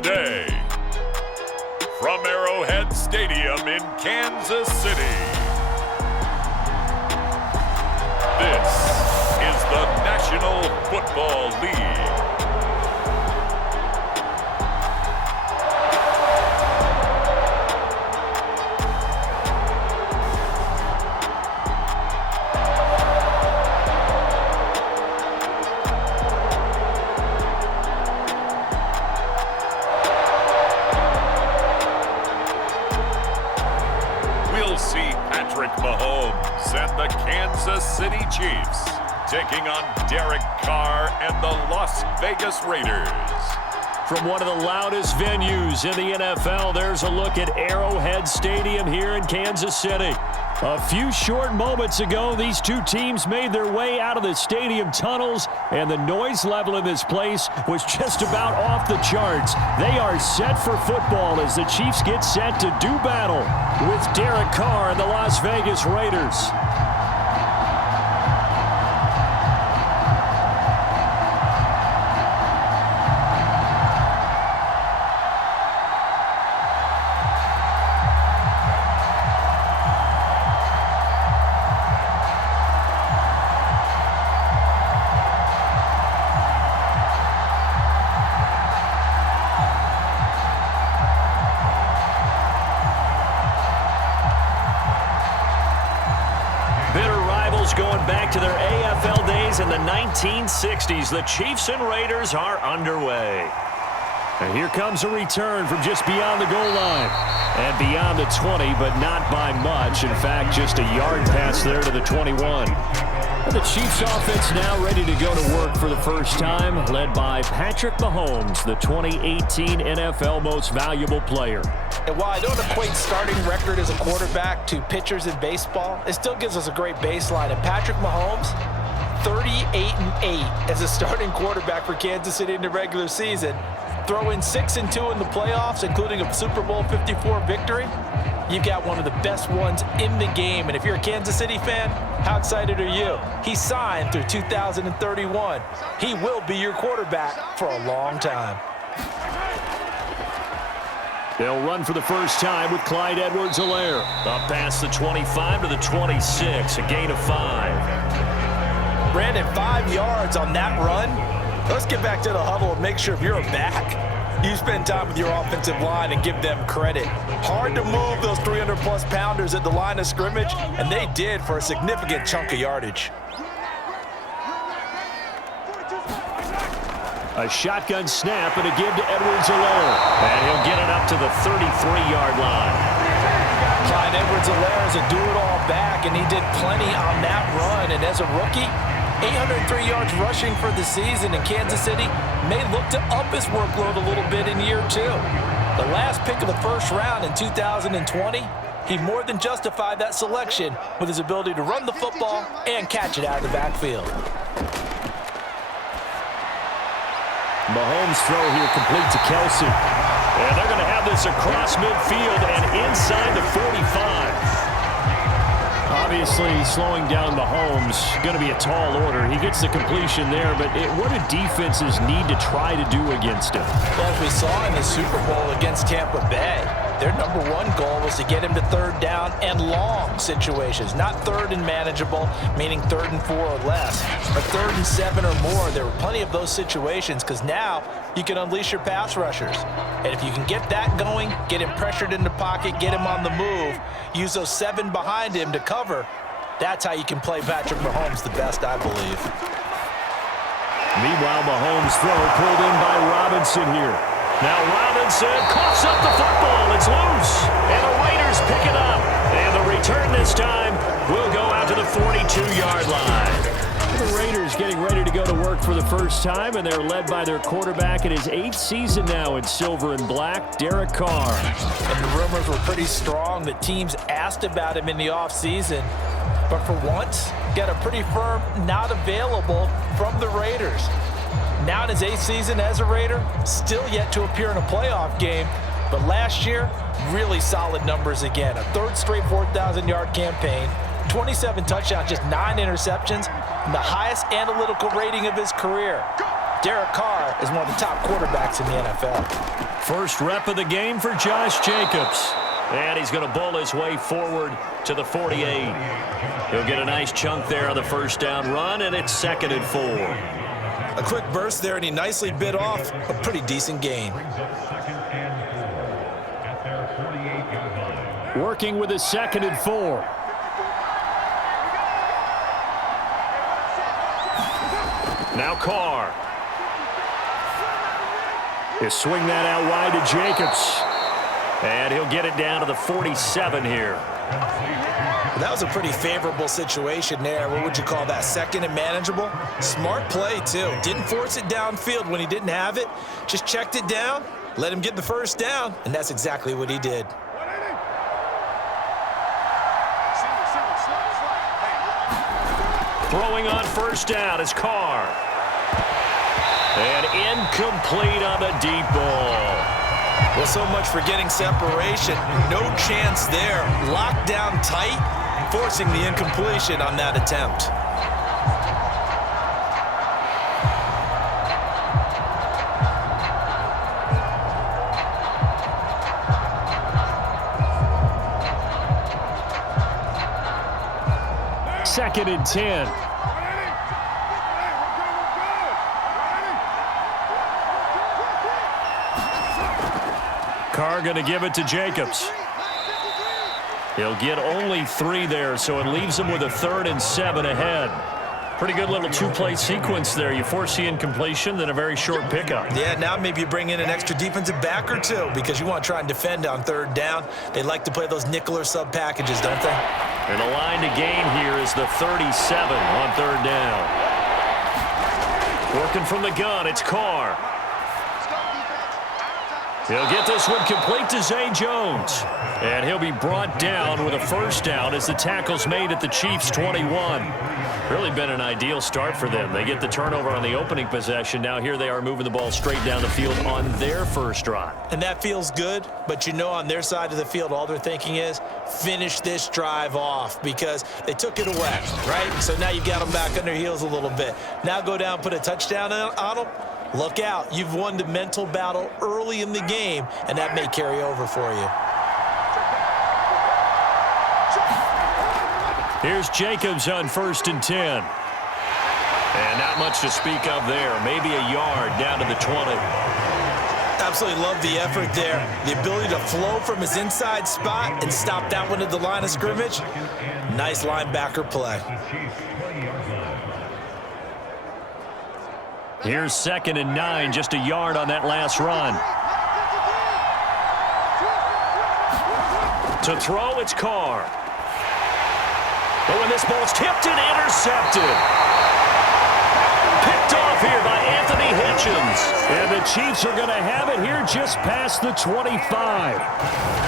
today, from Arrowhead Stadium in Kansas City, this is the National Football League. Mahomes and the Kansas City Chiefs taking on Derek Carr and the Las Vegas Raiders. From one of the loudest venues in the NFL, there's a look at Arrowhead Stadium here in Kansas City. A few short moments ago, these two teams made their way out of the stadium tunnels, and the noise level in this place was just about off the charts. They are set for football as the Chiefs get set to do battle with Derek Carr and the Las Vegas Raiders. Going back to their AFL days in the 1960s, the Chiefs and Raiders are underway. And here comes a return from just beyond the goal line. And beyond the 20, but not by much. In fact, just a yard pass there to the 21. And the Chiefs offense now ready to go to work for the first time, led by Patrick Mahomes, the 2018 NFL Most Valuable Player. And while I don't equate starting record as a quarterback to pitchers in baseball, it still gives us a great baseline. And Patrick Mahomes, 38-8 as a starting quarterback for Kansas City in the regular season. Throw in 6-2 in the playoffs, including a Super Bowl 54 victory. You've got one of the best ones in the game. And if you're a Kansas City fan, how excited are you? He signed through 2031. He will be your quarterback for a long time. They'll run for the first time with Clyde Edwards-Helaire. Up past the 25 to the 26, a gain of 5. Brandon, 5 yards on that run. Let's get back to the huddle and make sure if you're a back, you spend time with your offensive line and give them credit. Hard to move those 300-plus pounders at the line of scrimmage, and they did for a significant chunk of yardage. A shotgun snap and a give to Edwards-Helaire. And he'll get it up to the 33-yard line. Clyde Edwards-Helaire is a do-it-all back, and he did plenty on that run. And as a rookie, 803 yards rushing for the season, and Kansas City may look to up his workload a little bit in year 2. The last pick of the first round in 2020, he more than justified that selection with his ability to run the football and catch it out of the backfield. Mahomes' throw here complete to Kelsey. And they're going to have this across midfield and inside the 45. Obviously, slowing down Mahomes, going to be a tall order. He gets the completion there, but what do defenses need to try to do against him? Well, as we saw in the Super Bowl against Tampa Bay, their number one goal was to get him to third down and long situations, not third and manageable, meaning 3rd and 4 or less, but 3rd and 7 or more. There were plenty of those situations because now you can unleash your pass rushers. And if you can get that going, get him pressured in the pocket, get him on the move, use those 7 behind him to cover, that's how you can play Patrick Mahomes the best, I believe. Meanwhile, Mahomes' throw pulled in by Robinson here. Now Robinson coughs up the football. It's loose. And the Raiders pick it up. And the return this time will go out to the 42-yard line. The Raiders getting ready to go to work for the first time, and they're led by their quarterback in his 8th season now in silver and black, Derek Carr. And the rumors were pretty strong that teams asked about him in the offseason. But for once, got a pretty firm not available from the Raiders. Now in his 8th season as a Raider, still yet to appear in a playoff game. But last year, really solid numbers again. A 3rd straight 4,000-yard campaign, 27 touchdowns, just 9 interceptions, and the highest analytical rating of his career. Derek Carr is one of the top quarterbacks in the NFL. First rep of the game for Josh Jacobs. And he's going to bowl his way forward to the 48. He'll get a nice chunk there on the first down run, and it's 2nd and 4. A quick burst there, and he nicely bit off a pretty decent gain. Working with his 2nd and 4. Now Carr. He'll swing that out wide to Jacobs. And he'll get it down to the 47 here. That was a pretty favorable situation there. What would you call that? 2nd and manageable? Smart play, too. Didn't force it downfield when he didn't have it. Just checked it down, let him get the first down, and that's exactly what he did. Throwing on first down is Carr. And incomplete on the deep ball. Well, so much for getting separation. No chance there. Locked down tight, forcing the incompletion on that attempt. Second and 10. Carr going to give it to Jacobs. He'll get only 3 there, so it leaves him with a 3rd and 7 ahead. Pretty good little 2-play sequence there. You force the incompletion, then a very short pickup. Yeah, now maybe you bring in an extra defensive back or 2 because you want to try and defend on 3rd down. They like to play those nickel or sub packages, don't they? And the line to gain here is the 37 on 3rd down. Working from the gun, it's Carr. He'll get this one complete to Zay Jones. And he'll be brought down with a first down as the tackle's made at the Chiefs' 21. Really been an ideal start for them. They get the turnover on the opening possession. Now here they are moving the ball straight down the field on their first drive. And that feels good, but you know on their side of the field, all they're thinking is finish this drive off because they took it away, right? So now you've got them back on their heels a little bit. Now go down, put a touchdown on them. Look out. You've won the mental battle early in the game, and that may carry over for you. Here's Jacobs on 1st and 10. And not much to speak of there. Maybe a yard down to the 20. Absolutely love the effort there. The ability to flow from his inside spot and stop that one at the line of scrimmage. Nice linebacker play. Here's 2nd and 9, just a yard on that last run. To throw, it's Carr. But when this ball's tipped and intercepted. Picked off here by Anthony Hitchens. And the Chiefs are going to have it here just past the 25.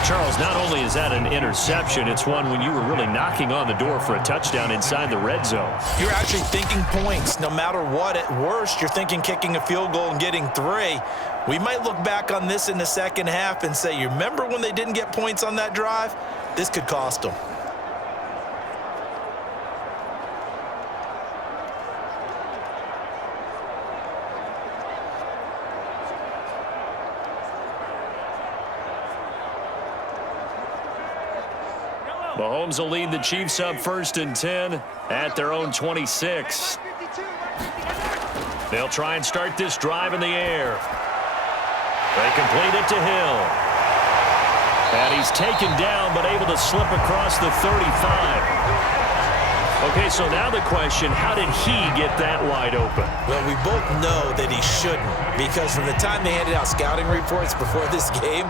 Charles, not only is that an interception, it's one when you were really knocking on the door for a touchdown inside the red zone. You're actually thinking points. No matter what, at worst, you're thinking kicking a field goal and getting 3. We might look back on this in the second half and say, you remember when they didn't get points on that drive? This could cost them. Mahomes will lead the Chiefs up 1st and 10 at their own 26. They'll try and start this drive in the air. They complete it to Hill. And he's taken down but able to slip across the 35. Okay, so now the question, how did he get that wide open? Well, we both know that he shouldn't because from the time they handed out scouting reports before this game,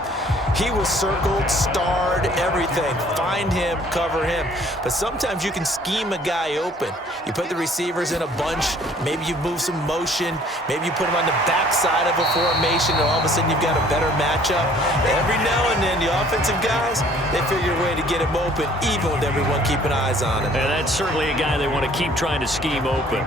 he was circled, starred, everything. Find him, cover him. But sometimes you can scheme a guy open. You put the receivers in a bunch. Maybe you move some motion. Maybe you put them on the backside of a formation, and all of a sudden you've got a better matchup. Every now and then, the offensive guys, they figure a way to get him open, even with everyone keeping eyes on him. And that's certainly a guy they want to keep trying to scheme open.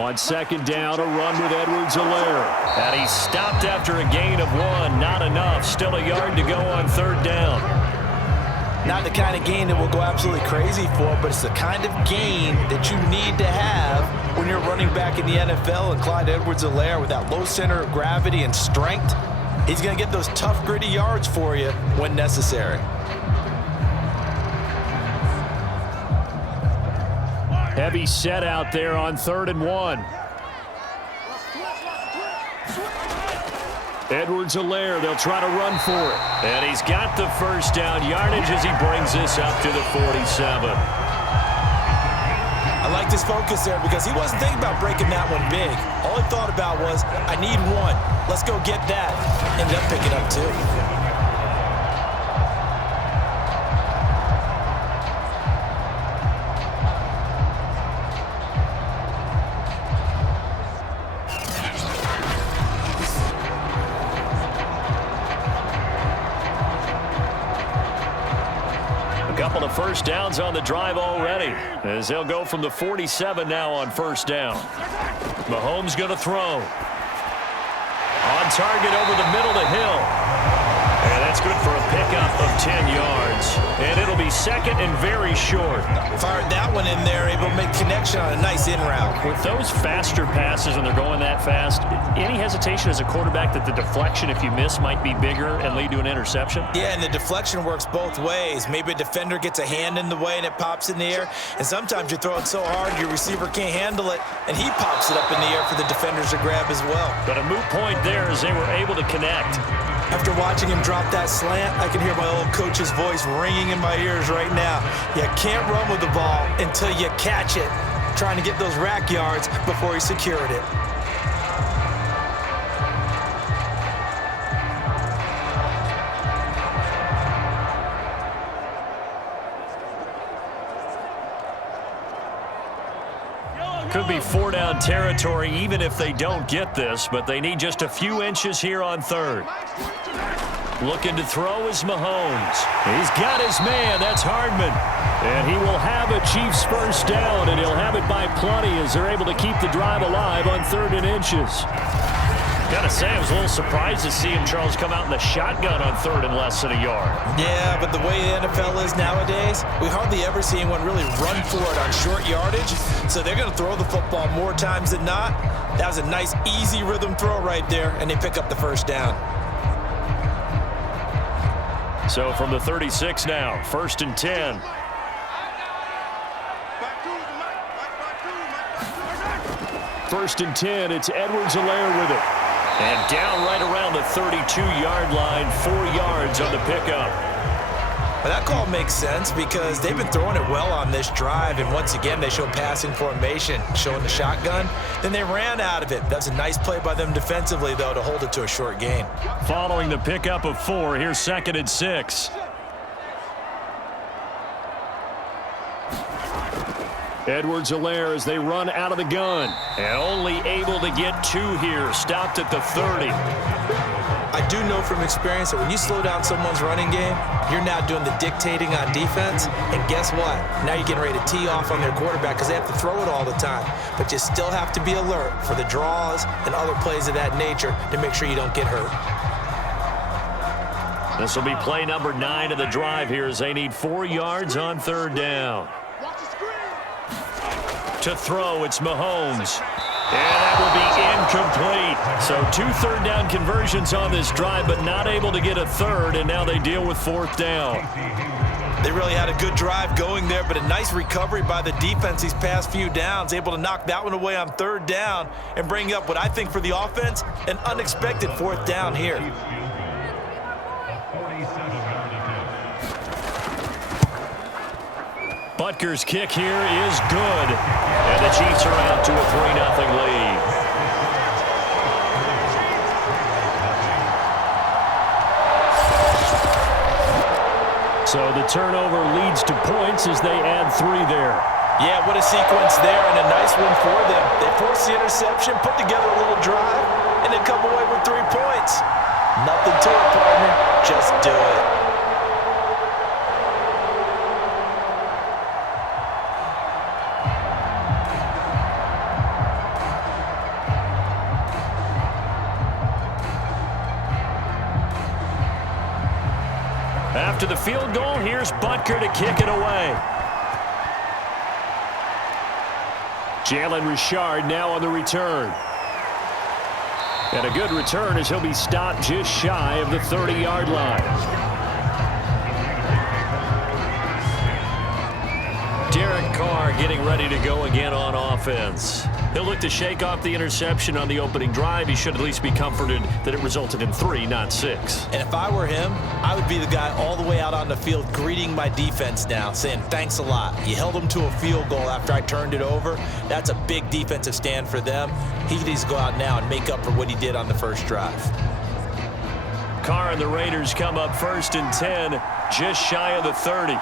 On second down, a run with Edwards-Helaire. And he stopped after a gain of 1. Not enough. Still a yard to go on third down. Not the kind of gain that we'll go absolutely crazy for, but it's the kind of gain that you need to have when you're running back in the NFL. And Clyde Edwards-Helaire, with that low center of gravity and strength, he's going to get those tough, gritty yards for you when necessary. Heavy set out there on 3rd and 1. Edwards-Helaire, they'll try to run for it. And he's got the first down yardage as he brings this up to the 47. I like this focus there because he wasn't thinking about breaking that one big. All he thought about was, I need 1. Let's go get that. Ended up picking up 2. Couple of first downs on the drive already as they'll go from the 47 now on first down. Mahomes going to throw. On target over the middle to Hill. And that's good for a pickup of 10 yards. And it'll be second and very short. Fired that one in there, able to make connection on a nice in route. With those faster passes and they're going that fast, any hesitation as a quarterback that the deflection, if you miss, might be bigger and lead to an interception? Yeah, and the deflection works both ways. Maybe a defender gets a hand in the way and it pops in the air. And sometimes you throw it so hard your receiver can't handle it, and he pops it up in the air for the defenders to grab as well. But a moot point there as they were able to connect. After watching him drop that slant, I can hear my old coach's voice ringing in my ears right now. You can't run with the ball until you catch it. Trying to get those rack yards before he secured it. Could be 4-down territory even if they don't get this, but they need just a few inches here on 3rd. Looking to throw is Mahomes. He's got his man. That's Hardman. And he will have a Chiefs first down, and he'll have it by plenty as they're able to keep the drive alive on 3rd and inches. Gotta say, I was a little surprised to see him, Charles, come out in the shotgun on 3rd and less than a yard. Yeah, but the way the NFL is nowadays, we hardly ever see anyone really run for it on short yardage. So they're going to throw the football more times than not. That was a nice, easy rhythm throw right there, and they pick up the first down. So from the 36 now, 1st and 10. First and 10, it's Edwards-Helaire with it. And down right around the 32-yard line, 4 yards on the pickup. Well, that call makes sense because they've been throwing it well on this drive, and once again, they show passing formation, showing the shotgun. Then they ran out of it. That's a nice play by them defensively, though, to hold it to a short gain. Following the pickup of 4, here's 2nd and 6. Edwards-Helaire as they run out of the gun. And only able to get 2 here. Stopped at the 30. I do know from experience that when you slow down someone's running game, you're now doing the dictating on defense. And guess what? Now you're getting ready to tee off on their quarterback because they have to throw it all the time. But you still have to be alert for the draws and other plays of that nature to make sure you don't get hurt. This will be play number 9 of the drive here as they need 4 yards on 3rd down. To throw, it's Mahomes. And that will be incomplete. So 2 third-down conversions on this drive, but not able to get a 3rd, and now they deal with 4th down. They really had a good drive going there, but a nice recovery by the defense these past few downs, able to knock that one away on 3rd down and bring up what I think for the offense, an unexpected 4th down here. Butker's kick here is good. And the Chiefs are out to a 3-0 lead. So the turnover leads to points as they add 3 there. Yeah, what a sequence there, and a nice one for them. They forced the interception, put together a little drive, and then come away with 3 points. Nothing to it, partner. Just do it. After the field goal, here's Butker to kick it away. Jalen Richard now on the return. And a good return as he'll be stopped just shy of the 30-yard line. Derek Carr getting ready to go again on offense. He'll look to shake off the interception on the opening drive. He should at least be comforted that it resulted in 3, not 6. And if I were him, I would be the guy all the way out on the field greeting my defense now, saying, thanks a lot. You held them to a field goal after I turned it over. That's a big defensive stand for them. He needs to go out now and make up for what he did on the first drive. Carr and the Raiders come up 1st and 10, just shy of the 30.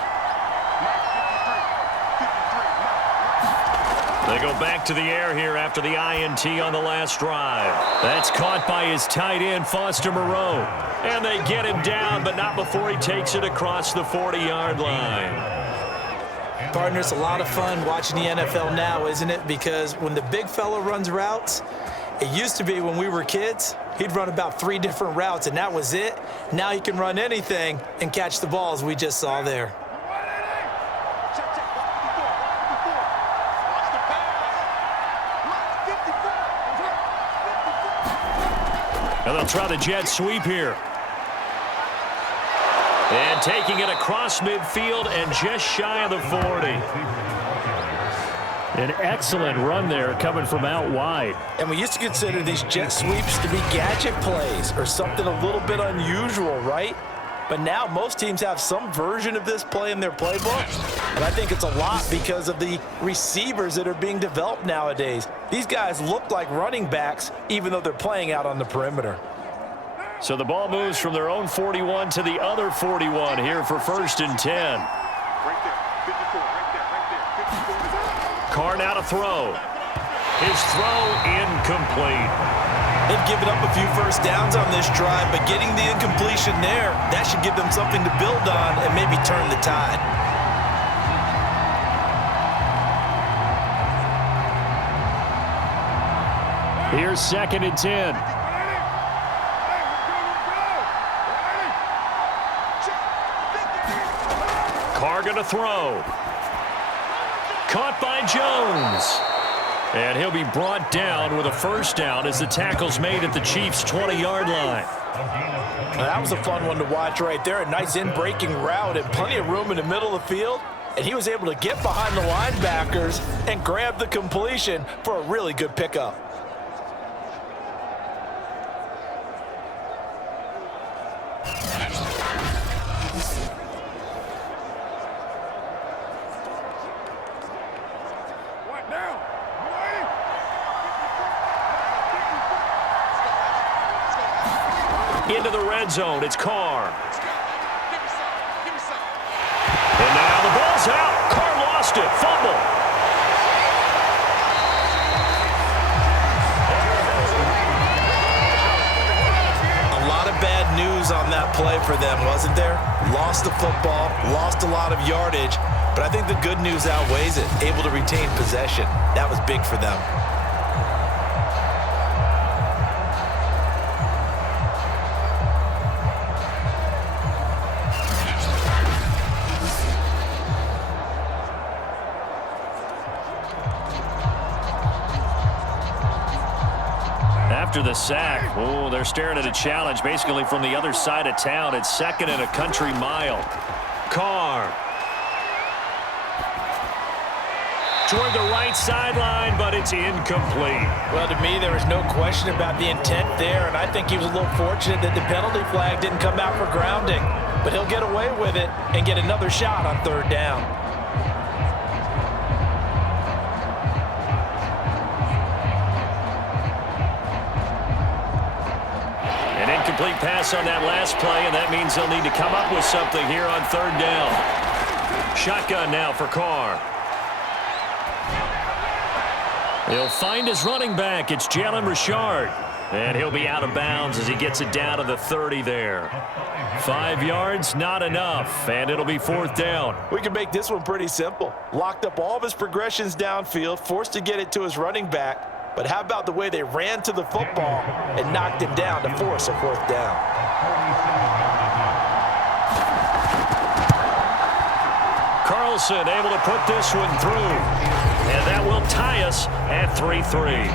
They go back to the air here after the INT on the last drive. That's caught by his tight end, Foster Moreau. And they get him down, but not before he takes it across the 40-yard line. Partner, it's a lot of fun watching the NFL now, isn't it? Because when the big fella runs routes, it used to be when we were kids, he'd run about 3 different routes, and that was it. Now he can run anything and catch the balls we just saw there. And they'll try the jet sweep here. And taking it across midfield and just shy of the 40. An excellent run there coming from out wide. And we used to consider these jet sweeps to be gadget plays or something a little bit unusual, right? But now most teams have some version of this play in their playbook. And I think it's a lot because of the receivers that are being developed nowadays. These guys look like running backs even though they're playing out on the perimeter. So the ball moves from their own 41 to the other 41 here for 1st and 10. Right there, 54, right there, 54. Carr now to throw. His throw incomplete. They've given up a few first downs on this drive, but getting the incompletion there, that should give them something to build on and maybe turn the tide. Here's 2nd and 10. Carr going to throw. Caught by Jones. And he'll be brought down with a first down as the tackle's made at the Chiefs' 20-yard line. Well, that was a fun one to watch right there. A nice in-breaking route and plenty of room in the middle of the field. And he was able to get behind the linebackers and grab the completion for a really good pickup. Into the red zone, it's Carr. And now the ball's out. Carr lost it. Fumble. A lot of bad news on that play for them, wasn't there? Lost the football, lost a lot of yardage, but I think the good news outweighs it. Able to retain possession. That was big for them. After the sack, oh, they're staring at a challenge basically from the other side of town. It's 2nd and a country mile. Carr. Toward the right sideline, but it's incomplete. Well, to me, there was no question about the intent there, and I think he was a little fortunate that the penalty flag didn't come out for grounding. But he'll get away with it and get another shot on 3rd down. Complete pass on that last play, and that means they'll need to come up with something here on 3rd down. Shotgun now for Carr. He'll find his running back. It's Jalen Richard. And he'll be out of bounds as he gets it down to the 30 there. 5 yards, not enough, and it'll be 4th down. We can make this one pretty simple. Locked up all of his progressions downfield, forced to get it to his running back. But how about the way they ran to the football and knocked him down to force a 4th down? Wilson able to put this one through. And that will tie us at 3-3.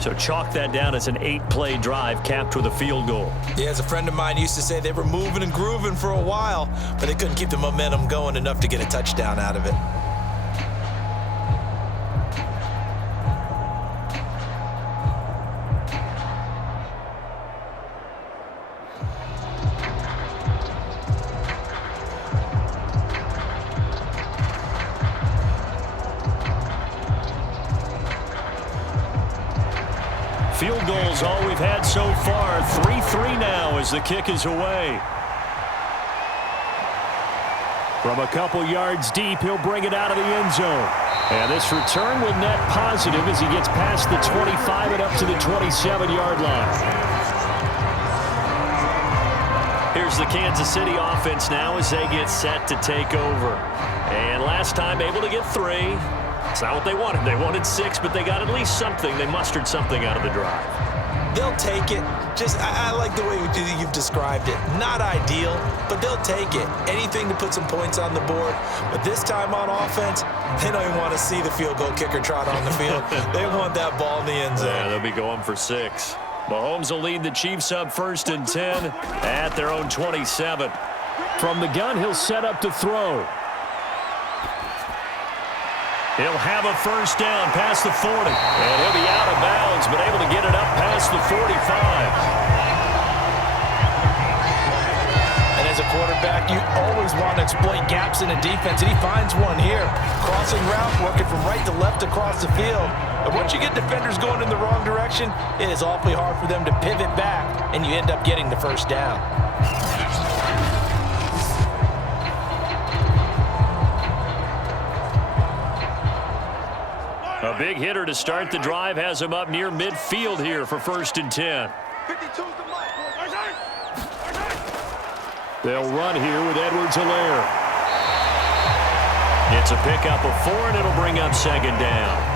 So chalk that down as an 8-play drive capped with a field goal. Yeah, as a friend of mine used to say, they were moving and grooving for a while, but they couldn't keep the momentum going enough to get a touchdown out of it. Field goals all we've had so far. 3-3 now as the kick is away. From a couple yards deep, he'll bring it out of the end zone. And this return will net positive as he gets past the 25 and up to the 27-yard line. Here's the Kansas City offense now as they get set to take over. And last time able to get 3. It's not what they wanted. They wanted 6, but they got at least something. They mustered something out of the drive. They'll take it. I like the way you've described it. Not ideal, but they'll take it. Anything to put some points on the board. But this time on offense, they don't even want to see the field goal kicker trot on the field. They want that ball in the end zone. Yeah, they'll be going for 6. Mahomes will lead the Chiefs up 1st and 10 at their own 27. From the gun, he'll set up to throw. He'll have a first down past the 40. And he'll be out of bounds, but able to get it up past the 45. And as a quarterback, you always want to exploit gaps in a defense, and he finds one here. Crossing route, working from right to left across the field. And once you get defenders going in the wrong direction, it is awfully hard for them to pivot back, and you end up getting the first down. A big hitter to start the drive has him up near midfield here for 1st and 10. 52's the mark. They'll run here with Edwards-Helaire. It's a pickup of 4, and it'll bring up 2nd down.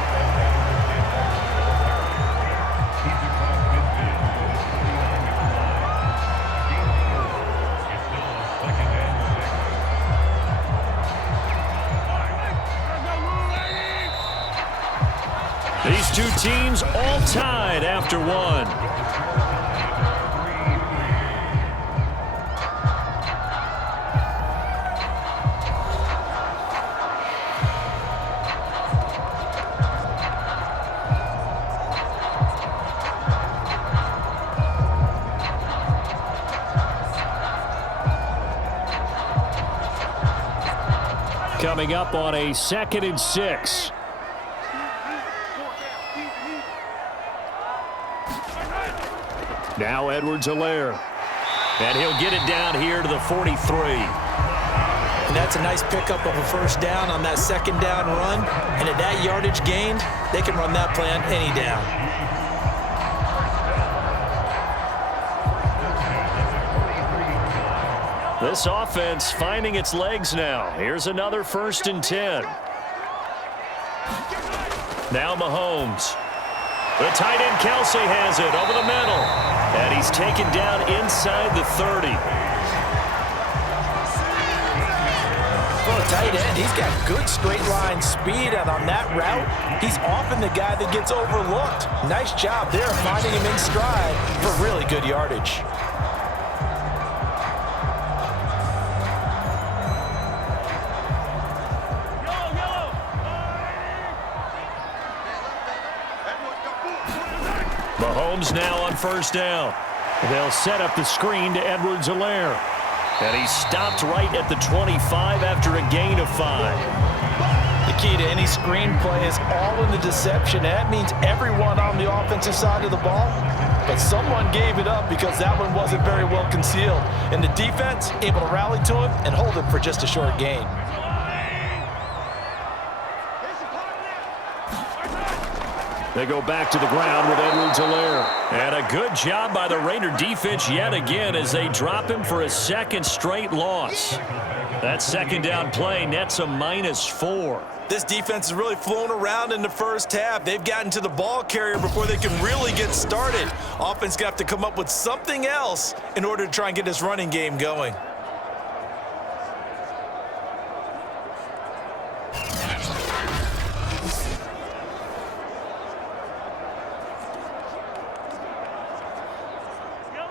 These two teams all tied after 1. Coming up on a 2nd and 6. Now Edwards-Helaire. And he'll get it down here to the 43. And that's a nice pickup of a first down on that 2nd down run. And at that yardage gained, they can run that play on any down. This offense finding its legs now. Here's another 1st and 10. Now Mahomes. The tight end Kelsey has it over the middle. And he's taken down inside the 30. For a tight end, he's got good straight line speed, and on that route, he's often the guy that gets overlooked. Nice job there finding him in stride for really good yardage. Mahomes now on 1st down. They'll set up the screen to Edwards-Helaire. And he stopped right at the 25 after a gain of 5. The key to any screen play is all in the deception. That means everyone on the offensive side of the ball, but someone gave it up because that one wasn't very well concealed. And the defense able to rally to him and hold it for just a short gain. They go back to the ground with Edwards-Helaire. And a good job by the Raider defense yet again as they drop him for a second straight loss. That second down play nets a -4. This defense has really flown around in the first half. They've gotten to the ball carrier before they can really get started. Offense got to come up with something else in order to try and get this running game going.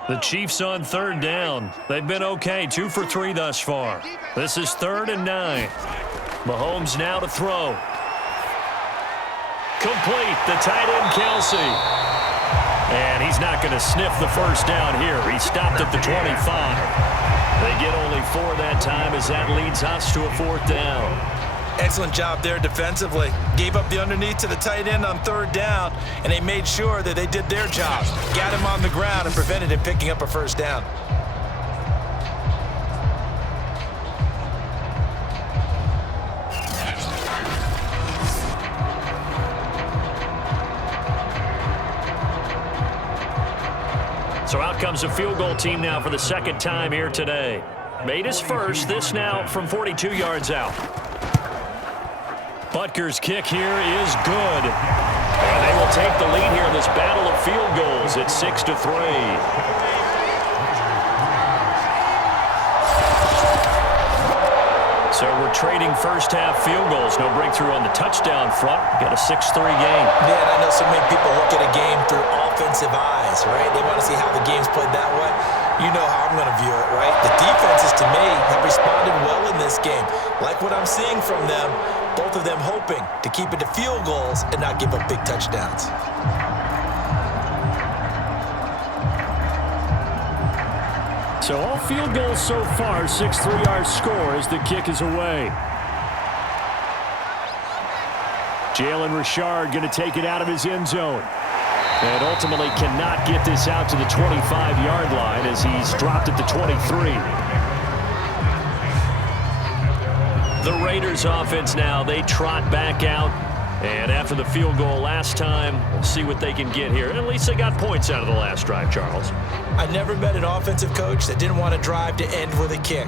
The Chiefs on third down. They've been okay, 2 for 3 thus far. This is 3rd and 9. Mahomes now to throw. Complete, the tight end Kelsey. And he's not going to sniff the first down here. He stopped at the 25. They get only 4 that time as that leads us to a 4th down. Excellent job there defensively. Gave up the underneath to the tight end on 3rd down, and they made sure that they did their job. Got him on the ground and prevented him picking up a first down. So out comes a field goal team now for the second time here today. Made his first, this now from 42 yards out. Butker's kick here is good. And they will take the lead here in this battle of field goals at 6-3. So we're trading first half field goals. No breakthrough on the touchdown front. Got a 6-3 game. Yeah, and I know so many people look at a game through offensive eyes, right? They want to see how the game's played that way. You know how I'm going to view it, right? The defenses, to me, have responded well in this game. Like what I'm seeing from them, both of them hoping to keep it to field goals and not give up big touchdowns. So all field goals so far, 6-3 our score as the kick is away. Jalen Richard going to take it out of his end zone. And ultimately cannot get this out to the 25-yard line as he's dropped at the 23. The Raiders offense now, they trot back out. And after the field goal last time, we'll see what they can get here. At least they got points out of the last drive, Charles. I never met an offensive coach that didn't want to drive to end with a kick.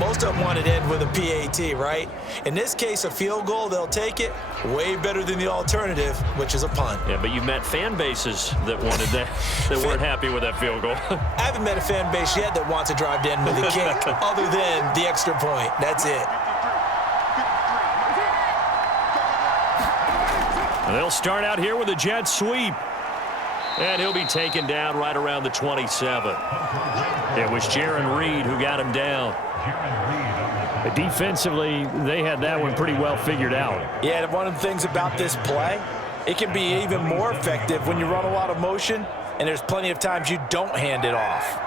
Most of them wanted to end with a PAT, right? In this case, a field goal, they'll take it. Way better than the alternative, which is a punt. Yeah, but you've met fan bases that wanted that, that weren't happy with that field goal. I haven't met a fan base yet that wants to drive to end with a kick other than the extra point. That's it. They'll start out here with a jet sweep. And he'll be taken down right around the 27. It was Jaron Reed who got him down. Defensively, they had that one pretty well figured out. Yeah, and one of the things about this play, it can be even more effective when you run a lot of motion, and there's plenty of times you don't hand it off.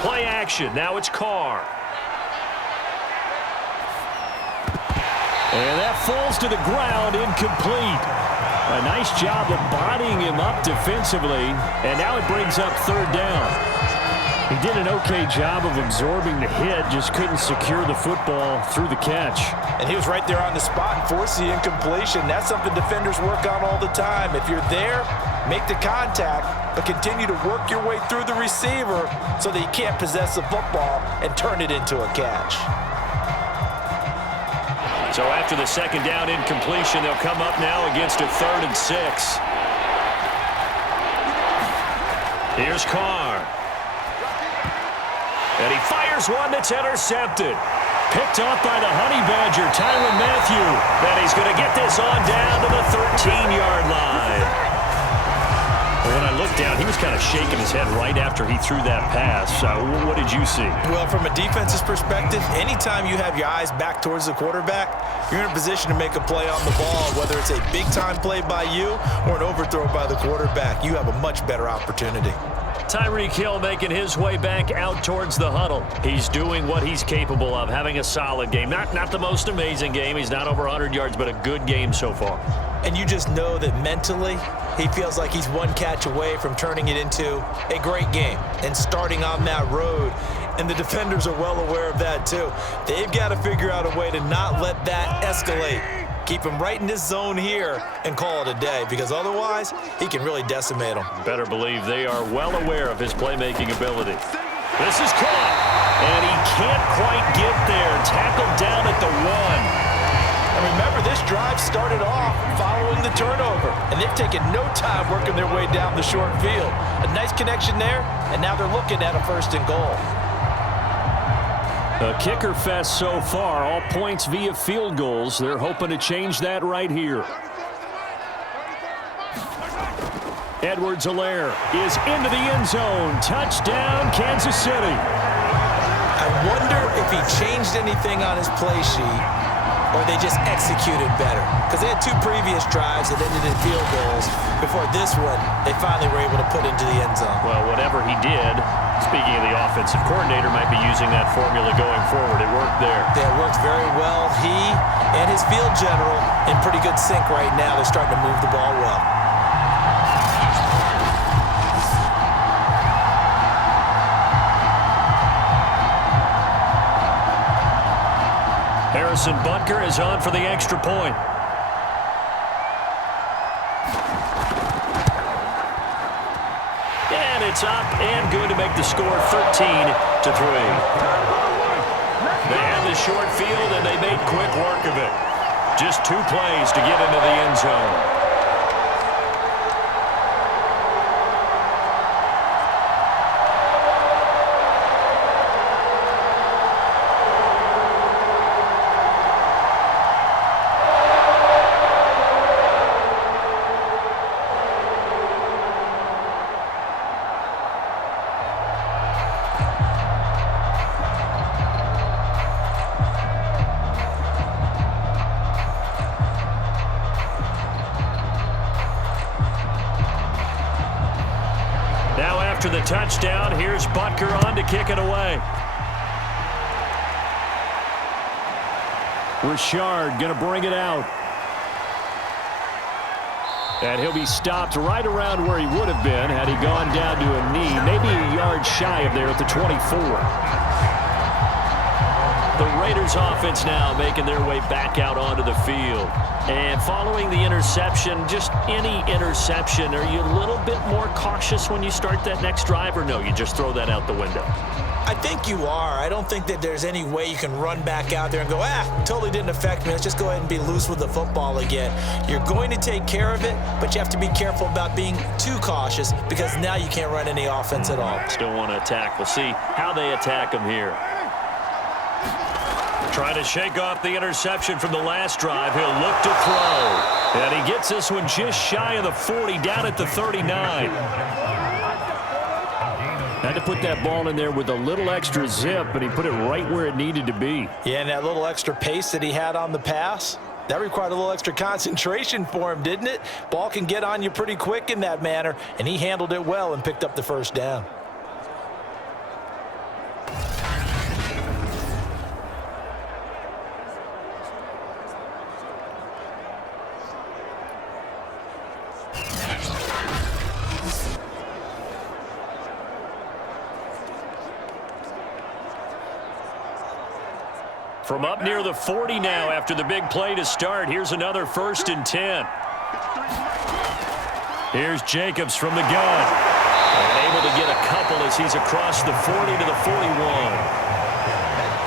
Play action. Now it's Carr. And that falls to the ground, incomplete. A nice job of bodying him up defensively, and now it brings up 3rd down. He did an okay job of absorbing the hit, just couldn't secure the football through the catch. And he was right there on the spot and forced the incompletion. That's something defenders work on all the time. If you're there, make the contact, but continue to work your way through the receiver so that you can't possess the football and turn it into a catch. So after the second down incompletion, they'll come up now against a 3rd and 6. Here's Carr. And he fires one that's intercepted. Picked off by the Honey Badger, Tyrann Mathieu. And he's going to get this on down to the 13-yard line. When I looked down, he was kind of shaking his head right after he threw that pass. What did you see? Well, from a defense's perspective, anytime you have your eyes back towards the quarterback, you're in a position to make a play on the ball, whether it's a big-time play by you or an overthrow by the quarterback. You have a much better opportunity. Tyreek Hill making his way back out towards the huddle. He's doing what he's capable of, having a solid game. Not the most amazing game. He's not over 100 yards, but a good game so far. And you just know that mentally, he feels like he's one catch away from turning it into a great game and starting on that road and the defenders are well aware of that too. They've got to figure out a way to not let that escalate. Keep him right in this zone here and call it a day, because otherwise he can really decimate them. Better believe they are well aware of his playmaking ability. This is caught, and he can't quite get there. Tackled down at the 1. And remember, this drive started off following the turnover, and they've taken no time working their way down the short field. A nice connection there, and now they're looking at a 1st and goal. A kicker fest so far, all points via field goals. They're hoping to change that right here. Edwards-Helaire is into the end zone. Touchdown, Kansas City. I wonder if he changed anything on his play sheet, or they just executed better. Because they had 2 previous drives that ended in field goals. Before this one, they finally were able to put into the end zone. Well, whatever he did, speaking of the offensive coordinator, might be using that formula going forward. It worked there. Yeah, it worked very well. He and his field general in pretty good sync right now. They're starting to move the ball well. Harrison Butker is on for the extra point. And it's up and good to make the score 13-3. They had the short field, and they made quick work of it. Just 2 plays to get into the end zone. After the touchdown, here's Butker on to kick it away. Richard going to bring it out. And he'll be stopped right around where he would have been had he gone down to a knee, maybe a yard shy of there at the 24. The Raiders offense now making their way back out onto the field. And following the interception, just any interception, are you a little bit more cautious when you start that next drive, or no, you just throw that out the window? I think you are. I don't think that there's any way you can run back out there and go, totally didn't affect me. Let's just go ahead and be loose with the football again. You're going to take care of it, but you have to be careful about being too cautious, because now you can't run any offense at all. Still want to attack. We'll see how they attack them here. Trying to shake off the interception from the last drive. He'll look to throw. And he gets this one just shy of the 40, down at the 39. Had to put that ball in there with a little extra zip, but he put it right where it needed to be. Yeah, and that little extra pace that he had on the pass, that required a little extra concentration for him, didn't it? Ball can get on you pretty quick in that manner, and he handled it well and picked up the 1st down. From up near the 40 now after the big play to start. Here's another 1st and 10. Here's Jacobs from the gun. And able to get a couple as he's across the 40 to the 41.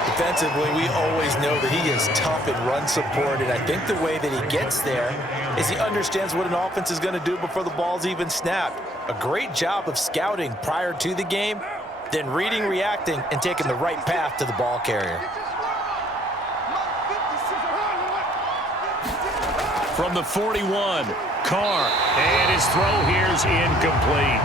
Defensively, we always know that he is tough in run support, and I think the way that he gets there is he understands what an offense is going to do before the ball's even snapped. A great job of scouting prior to the game, then reading, reacting, and taking the right path to the ball carrier. From the 41, Carr, and his throw here's incomplete.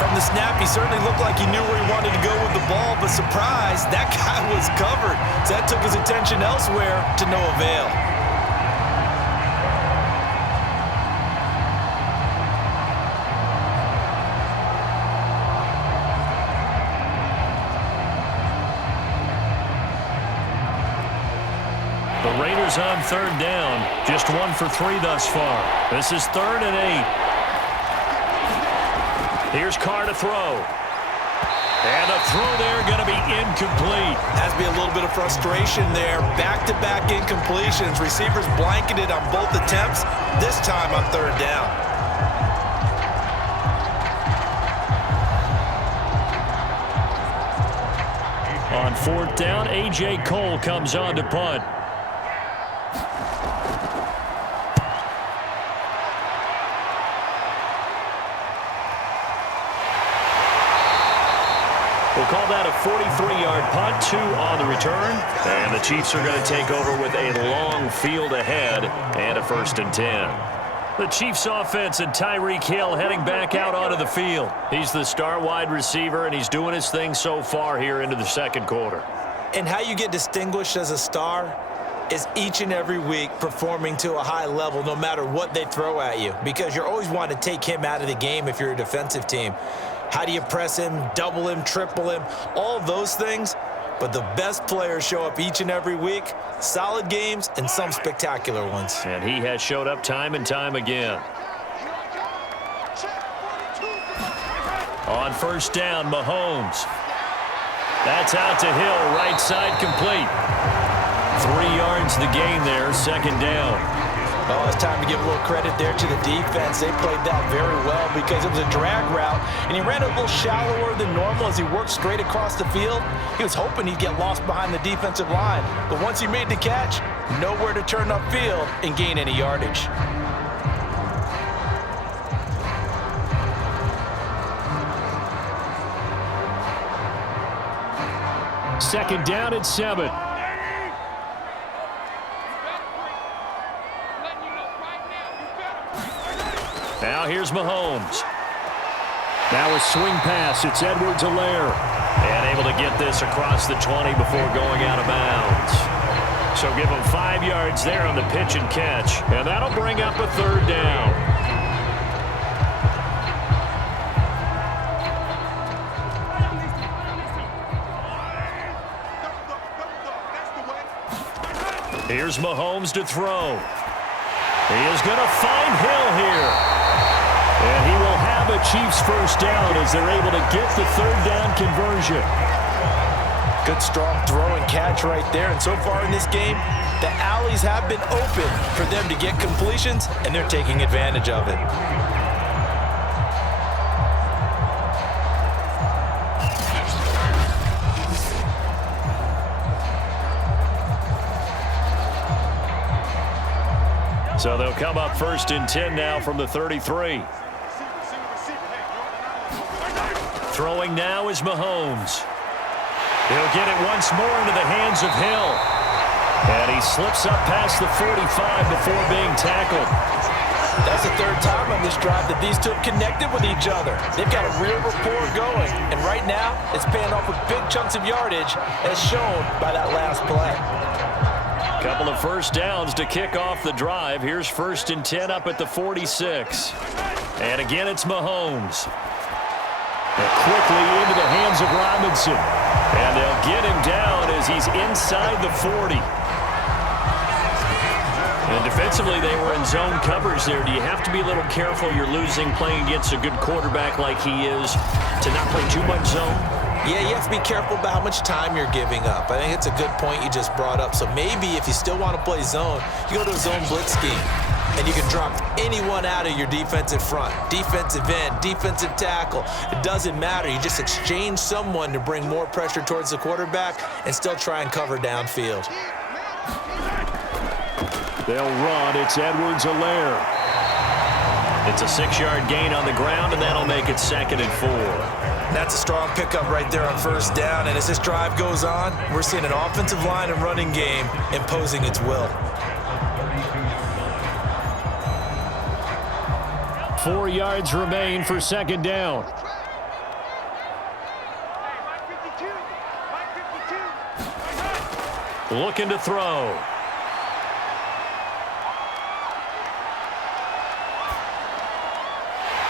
From the snap, he certainly looked like he knew where he wanted to go with the ball, but surprise, that guy was covered. So that took his attention elsewhere to no avail. The Raiders on 3rd down, just 1 for 3 thus far. This is 3rd and 8. Here's Carr to throw. And the throw there going to be incomplete. Has to be a little bit of frustration there. Back-to-back incompletions. Receivers blanketed on both attempts, this time on third down. On fourth down, A.J. Cole comes on to punt. We'll call that a 43-yard punt, 2 on the return. And the Chiefs are going to take over with a long field ahead and a 1st and 10. The Chiefs offense and Tyreek Hill heading back out onto the field. He's the star wide receiver, and he's doing his thing so far here into the second quarter. And how you get distinguished as a star is each and every week performing to a high level no matter what they throw at you, because you're always wanting to take him out of the game if you're a defensive team. How do you press him, double him, triple him, all those things? But the best players show up each and every week, solid games and some spectacular ones. And he has showed up time and time again. On first down, Mahomes. That's out to Hill, right side complete. 3 yards the gain there, second down. Oh, it's time to give a little credit there to the defense. They played that very well because it was a drag route, and he ran a little shallower than normal as he worked straight across the field. He was hoping he'd get lost behind the defensive line, but once he made the catch, nowhere to turn upfield and gain any yardage. Second down at 7. Now here's Mahomes. Now a swing pass. It's Edwards-Helaire. And able to get this across the 20 before going out of bounds. So give him 5 yards there on the pitch and catch. And that'll bring up a third down. Here's Mahomes to throw. He is going to find Hill here. And he will have a Chiefs first down as they're able to get the third down conversion. Good strong throw and catch right there. And so far in this game, the alleys have been open for them to get completions, and they're taking advantage of it. So they'll come up 1st and 10 now from the 33. Throwing now is Mahomes. He'll get it once more into the hands of Hill. And he slips up past the 45 before being tackled. That's the third time on this drive that these two have connected with each other. They've got a real rapport going. And right now, it's paying off with big chunks of yardage, as shown by that last play. Couple of first downs to kick off the drive. Here's 1st and 10 up at the 46. And again, it's Mahomes. And quickly into the hands of Robinson. And they'll get him down as he's inside the 40. And defensively, they were in zone coverage there. Do you have to be a little careful? You're losing playing against a good quarterback like he is to not play too much zone? Yeah, you have to be careful about how much time you're giving up. I think it's a good point you just brought up. So maybe if you still want to play zone, you go to a zone blitz scheme. And you can drop anyone out of your defensive front. Defensive end, defensive tackle. It doesn't matter. You just exchange someone to bring more pressure towards the quarterback and still try and cover downfield. They'll run. It's Edwards-Helaire. It's a 6-yard gain on the ground, and that'll make it 2nd and 4. That's a strong pickup right there on first down. And as this drive goes on, we're seeing an offensive line and running game imposing its will. 4 yards remain for 2nd down. Looking to throw.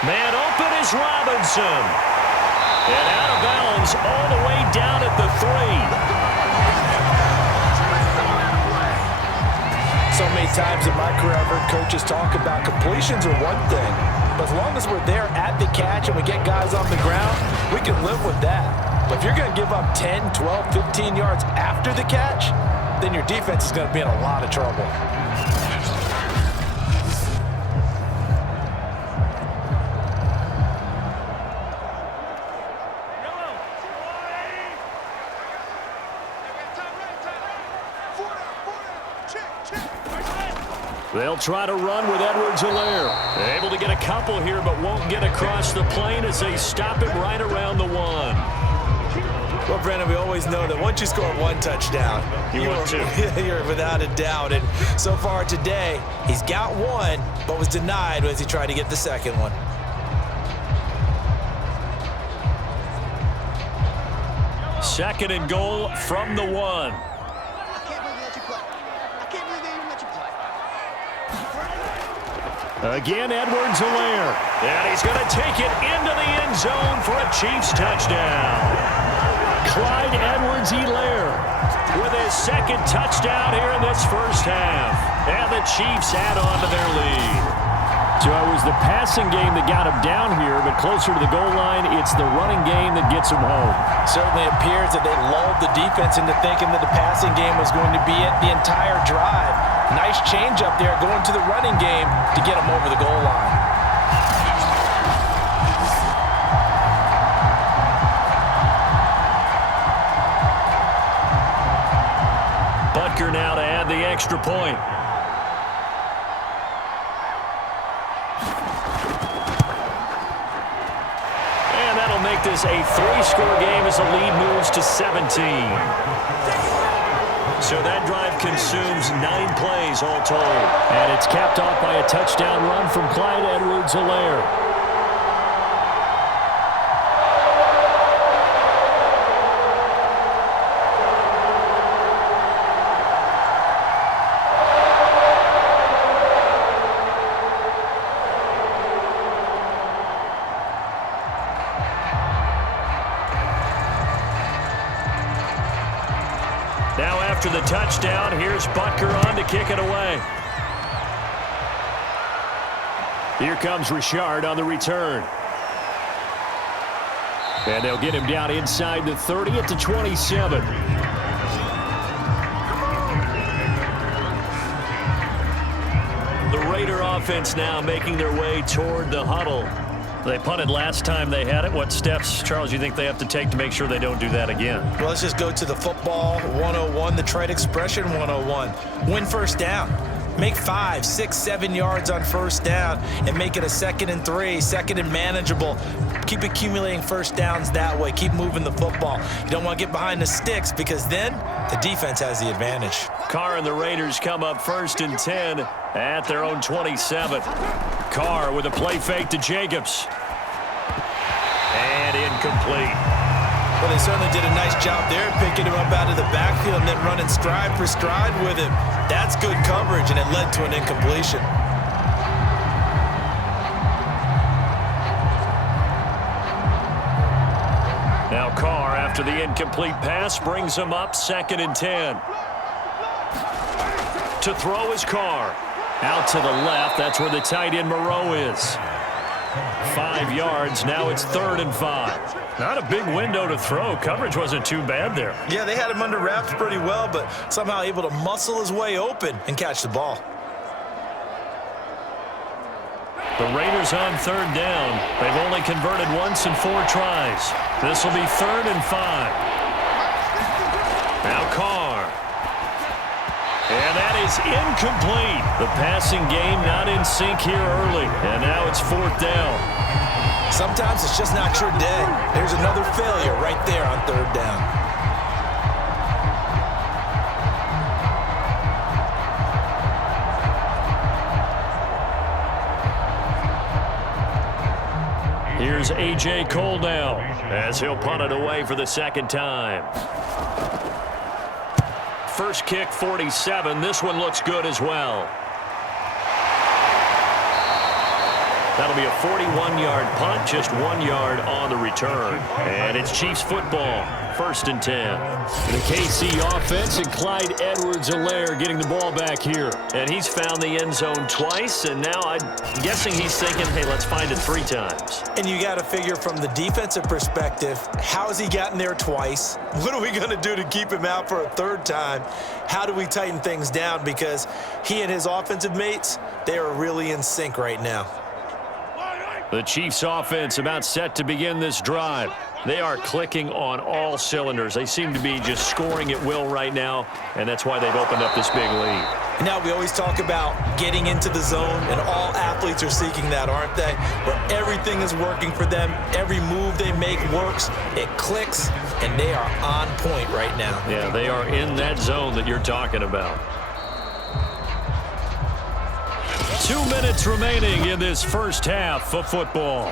Man open is Robinson. And out of bounds all the way down at the 3. So many times in my career, I've heard coaches talk about completions are one thing, but as long as we're there at the catch and we get guys on the ground, we can live with that. But if you're going to give up 10, 12, 15 yards after the catch, then your defense is going to be in a lot of trouble. They'll try to run with Edwards-Helaire. Able to get a couple here, but won't get across the plane as they stop it right around the 1. Well, Brandon, we always know that once you score one touchdown, you're without a doubt. And so far today, he's got one, but was denied as he tried to get the second one. Second and goal from the 1. Again, Edwards-Helaire. And he's going to take it into the end zone for a Chiefs touchdown. Clyde Edwards-Helaire with his second touchdown here in this first half. And the Chiefs add on to their lead. So it was the passing game that got him down here, but closer to the goal line, it's the running game that gets him home. Certainly appears that they lulled the defense into thinking that the passing game was going to be it the entire drive. Nice change up there going to the running game to get him over the goal line. Butker now to add the extra point. And that'll make this a 3-score game as the lead moves to 17. So that drive consumes 9 plays all told. And it's capped off by a touchdown run from Clyde Edwards-Helaire. Now after the touchdown, here's Butker on to kick it away. Here comes Richard on the return. And they'll get him down inside the 30 at the 27. The Raider offense now making their way toward the huddle. They punted last time they had it. What steps, Charles, you think they have to take to make sure they don't do that again? Well, let's just go to the football 101, the trade expression 101. Win first down. Make 5, 6, 7 yards on first down and make it a 2nd and 3, 2nd and manageable. Keep accumulating first downs that way. Keep moving the football. You don't want to get behind the sticks because then the defense has the advantage. Carr and the Raiders come up 1st and 10 at their own 27. Carr with a play fake to Jacobs. And incomplete. Well, they certainly did a nice job there, picking him up out of the backfield and then running stride for stride with him. That's good coverage, and it led to an incompletion. Now Carr, after the incomplete pass, brings him up 2nd and 10. To throw is Carr. Out to the left, that's where the tight end Moreau is. 5 yards, now it's 3rd and 5. Not a big window to throw. Coverage wasn't too bad there. Yeah, they had him under wraps pretty well, but somehow able to muscle his way open and catch the ball. The Raiders on 3rd down. They've only converted once in 4 tries. This will be 3rd and 5. Now Carr. And that is incomplete. The passing game not in sync here early. And now it's 4th down. Sometimes it's just not your day. There's another failure right there on 3rd down. Here's A.J. Cole now as he'll punt it away for the 2nd time. First kick, 47. This one looks good as well. That'll be a 41-yard punt, just 1 yard on the return. And it's Chiefs football, 1st and 10. The KC offense and Clyde Edwards-Helaire getting the ball back here. And he's found the end zone twice, and now I'm guessing he's thinking, hey, let's find it 3 times. And you got to figure from the defensive perspective, how has he gotten there twice? What are we going to do to keep him out for a 3rd time? How do we tighten things down? Because he and his offensive mates, they are really in sync right now. The Chiefs offense about set to begin this drive. They are clicking on all cylinders. They seem to be just scoring at will right now, and that's why they've opened up this big lead. Now, we always talk about getting into the zone, and all athletes are seeking that, aren't they? Where everything is working for them. Every move they make works. It clicks, and they are on point right now. Yeah, they are in that zone that you're talking about. 2 minutes remaining in this first half of football.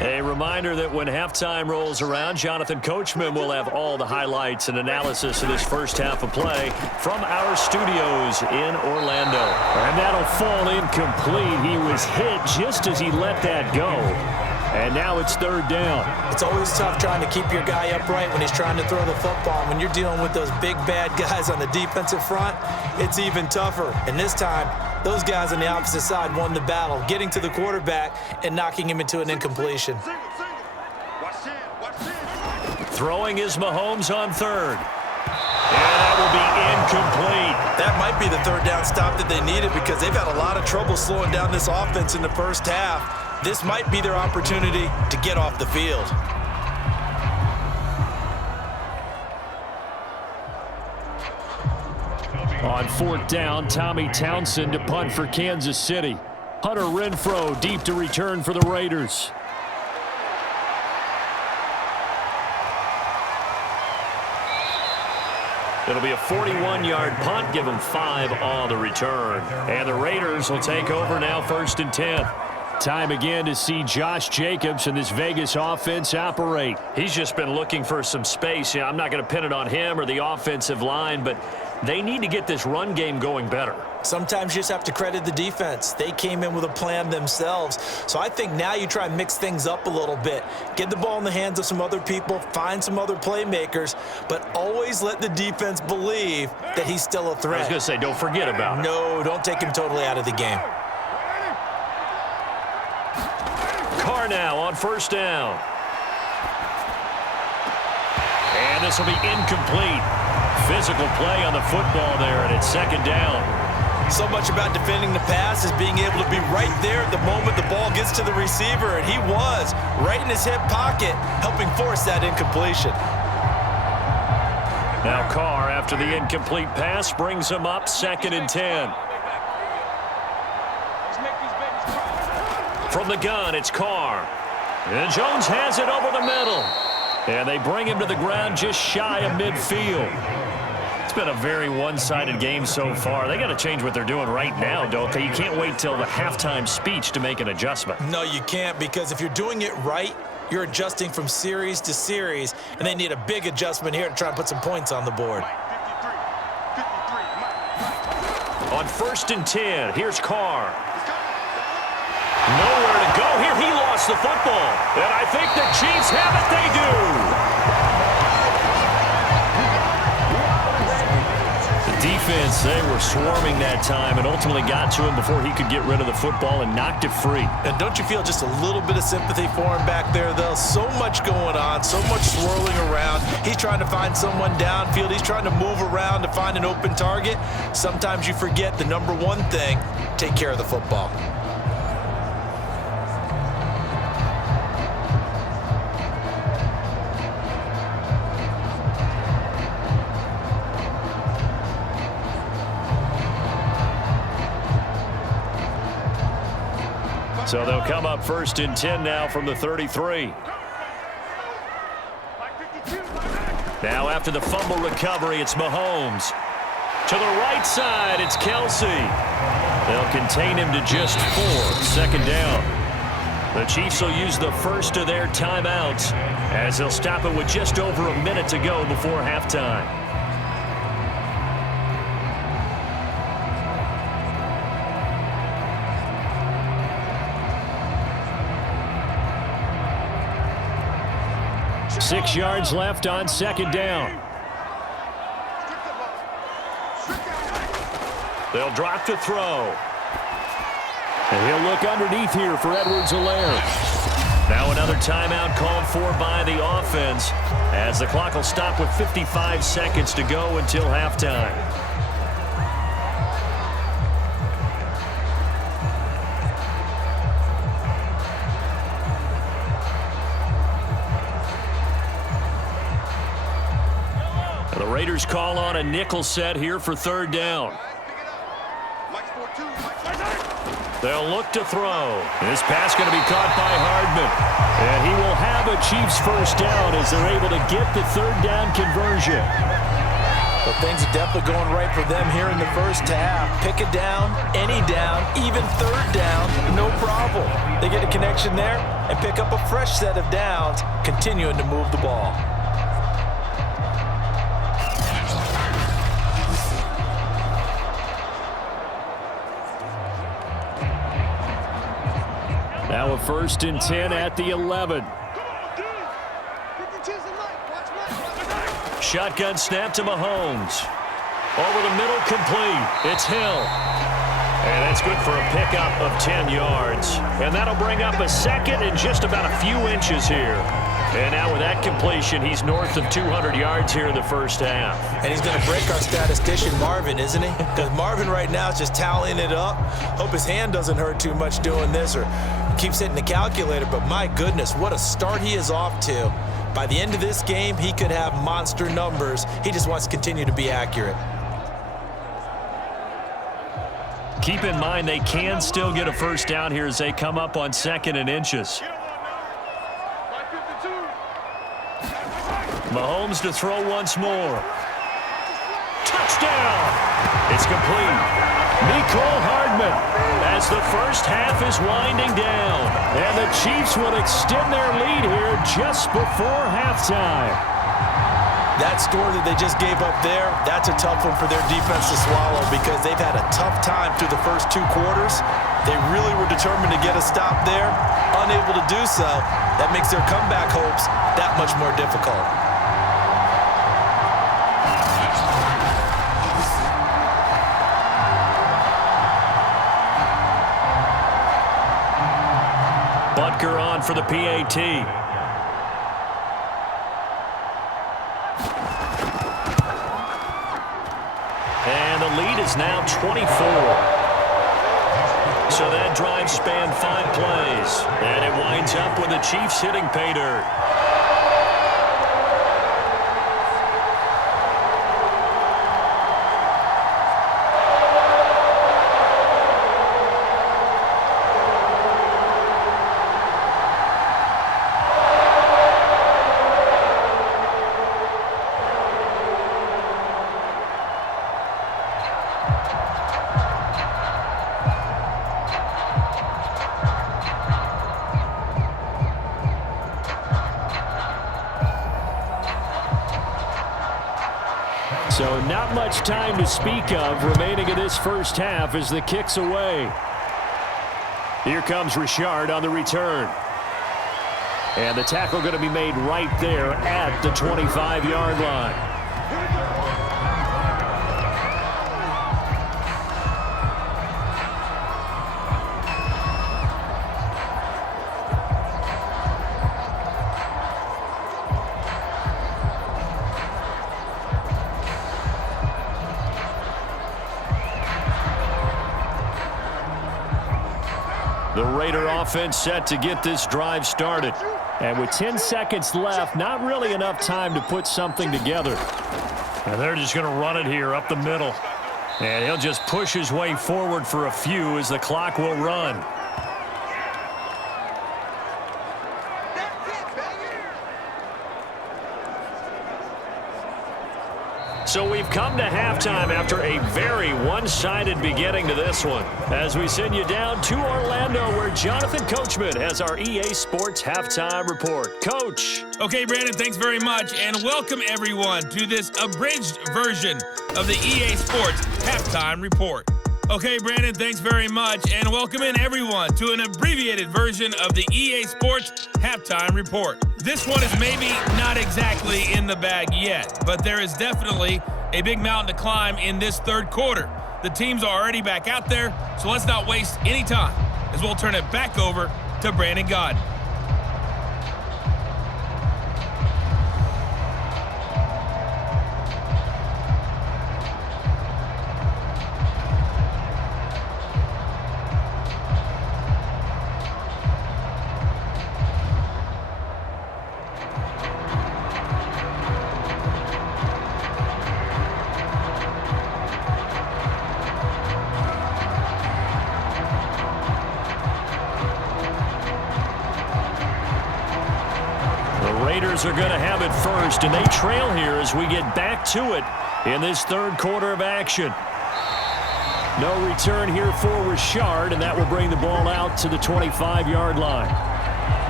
A reminder that when halftime rolls around, Jonathan Coachman will have all the highlights and analysis of this first half of play from our studios in Orlando. And that'll fall incomplete. He was hit just as he let that go. And now it's 3rd down. It's always tough trying to keep your guy upright when he's trying to throw the football. When you're dealing with those big, bad guys on the defensive front, it's even tougher. And this time, those guys on the opposite side won the battle, getting to the quarterback and knocking him into an incompletion. Throwing is Mahomes on 3rd. And that will be incomplete. That might be the 3rd down stop that they needed because they've had a lot of trouble slowing down this offense in the first half. This might be their opportunity to get off the field. On 4th down, Tommy Townsend to punt for Kansas City. Hunter Renfrow deep to return for the Raiders. It'll be a 41-yard punt, give them 5 on the return. And the Raiders will take over now, 1st and 10. Time again to see Josh Jacobs and this Vegas offense operate. He's just been looking for some space. Yeah, I'm not going to pin it on him or the offensive line, but they need to get this run game going better. Sometimes you just have to credit the defense. They came in with a plan themselves. So I think now you try and mix things up a little bit. Get the ball in the hands of some other people, find some other playmakers, but always let the defense believe that he's still a threat. I was going to say, don't forget about it. No, don't take him totally out of the game. Carr now on 1st down. And this will be incomplete. Physical play on the football there, and it's 2nd down. So much about defending the pass is being able to be right there at the moment the ball gets to the receiver, and he was right in his hip pocket, helping force that incompletion. Now Carr, after the incomplete pass, brings him up 2nd and 10. From the gun, it's Carr. And Jones has it over the middle. And they bring him to the ground just shy of midfield. It's been a very one-sided game so far. They got to change what they're doing right now, don't they? You can't wait till the halftime speech to make an adjustment. No, you can't, because if you're doing it right, you're adjusting from series to series, and they need a big adjustment here to try and put some points on the board. On 1st and 10, here's Carr. Nowhere to go here. He lost the football. And I think the Chiefs have it. They do. The defense, they were swarming that time and ultimately got to him before he could get rid of the football and knocked it free. And don't you feel just a little bit of sympathy for him back there, though? So much going on, so much swirling around. He's trying to find someone downfield. He's trying to move around to find an open target. Sometimes you forget the number one thing, take care of the football. So they'll come up 1st and 10 now from the 33. Now after the fumble recovery, it's Mahomes. To the right side, it's Kelsey. They'll contain him to just 4. 2nd down. The Chiefs will use the first of their timeouts as they'll stop it with just over a minute to go before halftime. Six yards left on second down. They'll drop to throw. And he'll look underneath here for Edwards-Helaire. Now another timeout called for by the offense as the clock will stop with 55 seconds to go until halftime. The Raiders call on a nickel set here for third down. They'll look to throw. This pass going to be caught by Hardman. And he will have a Chiefs first down as they're able to get the third down conversion. Well, things are definitely going right for them here in the first half. Pick a down, any down, even third down, no problem. They get a connection there and pick up a fresh set of downs, continuing to move the ball. Now a 1st and 10 at the 11. Shotgun snap to Mahomes. Over the middle, complete. It's Hill. And that's good for a pickup of 10 yards. And that'll bring up a second and just about a few inches here. And now with that completion, he's north of 200 yards here in the first half. And he's going to break our statistician Marvin, isn't he? Because Marvin right now is just tallying it up. Hope his hand doesn't hurt too much doing this or keeps hitting the calculator. But my goodness, what a start he is off to. By the end of this game, he could have monster numbers. He just wants to continue to be accurate. Keep in mind they can still get a first down here as they come up on 2nd and inches. Mahomes to throw once more. Touchdown! It's complete. Mecole Hardman as the first half is winding down. And the Chiefs will extend their lead here just before halftime. That score that they just gave up there, that's a tough one for their defense to swallow because they've had a tough time through the first 2 quarters. They really were determined to get a stop there. Unable to do so, that makes their comeback hopes that much more difficult. Butker on for the PAT. And the lead is now 24. So that drive spanned 5 plays. And it winds up with the Chiefs hitting pay dirt. So not much time to speak of remaining in this first half as the kick's away. Here comes Richard on the return. And the tackle going to be made right there at the 25-yard line. The Raider offense set to get this drive started. And with 10 seconds left, not really enough time to put something together. And they're just going to run it here up the middle. And he'll just push his way forward for a few as the clock will run. So we've come to halftime after a very one-sided beginning to this one. As we send you down to Orlando, where Jonathan Coachman has our EA Sports Halftime Report. Coach. Okay, Brandon, thanks very much, and welcome everyone to this abridged version of the EA Sports Halftime Report. Okay, Brandon, thanks very much, and welcome in everyone to an abbreviated version of the EA Sports Halftime Report. This one is maybe not exactly in the bag yet, but there is definitely a big mountain to climb in this third quarter. The teams are already back out there, so let's not waste any time as we'll turn it back over to Brandon Godden. Raiders are going to have it first, and they trail here as we get back to it in this third quarter of action. No return here for Richard, and that will bring the ball out to the 25-yard line.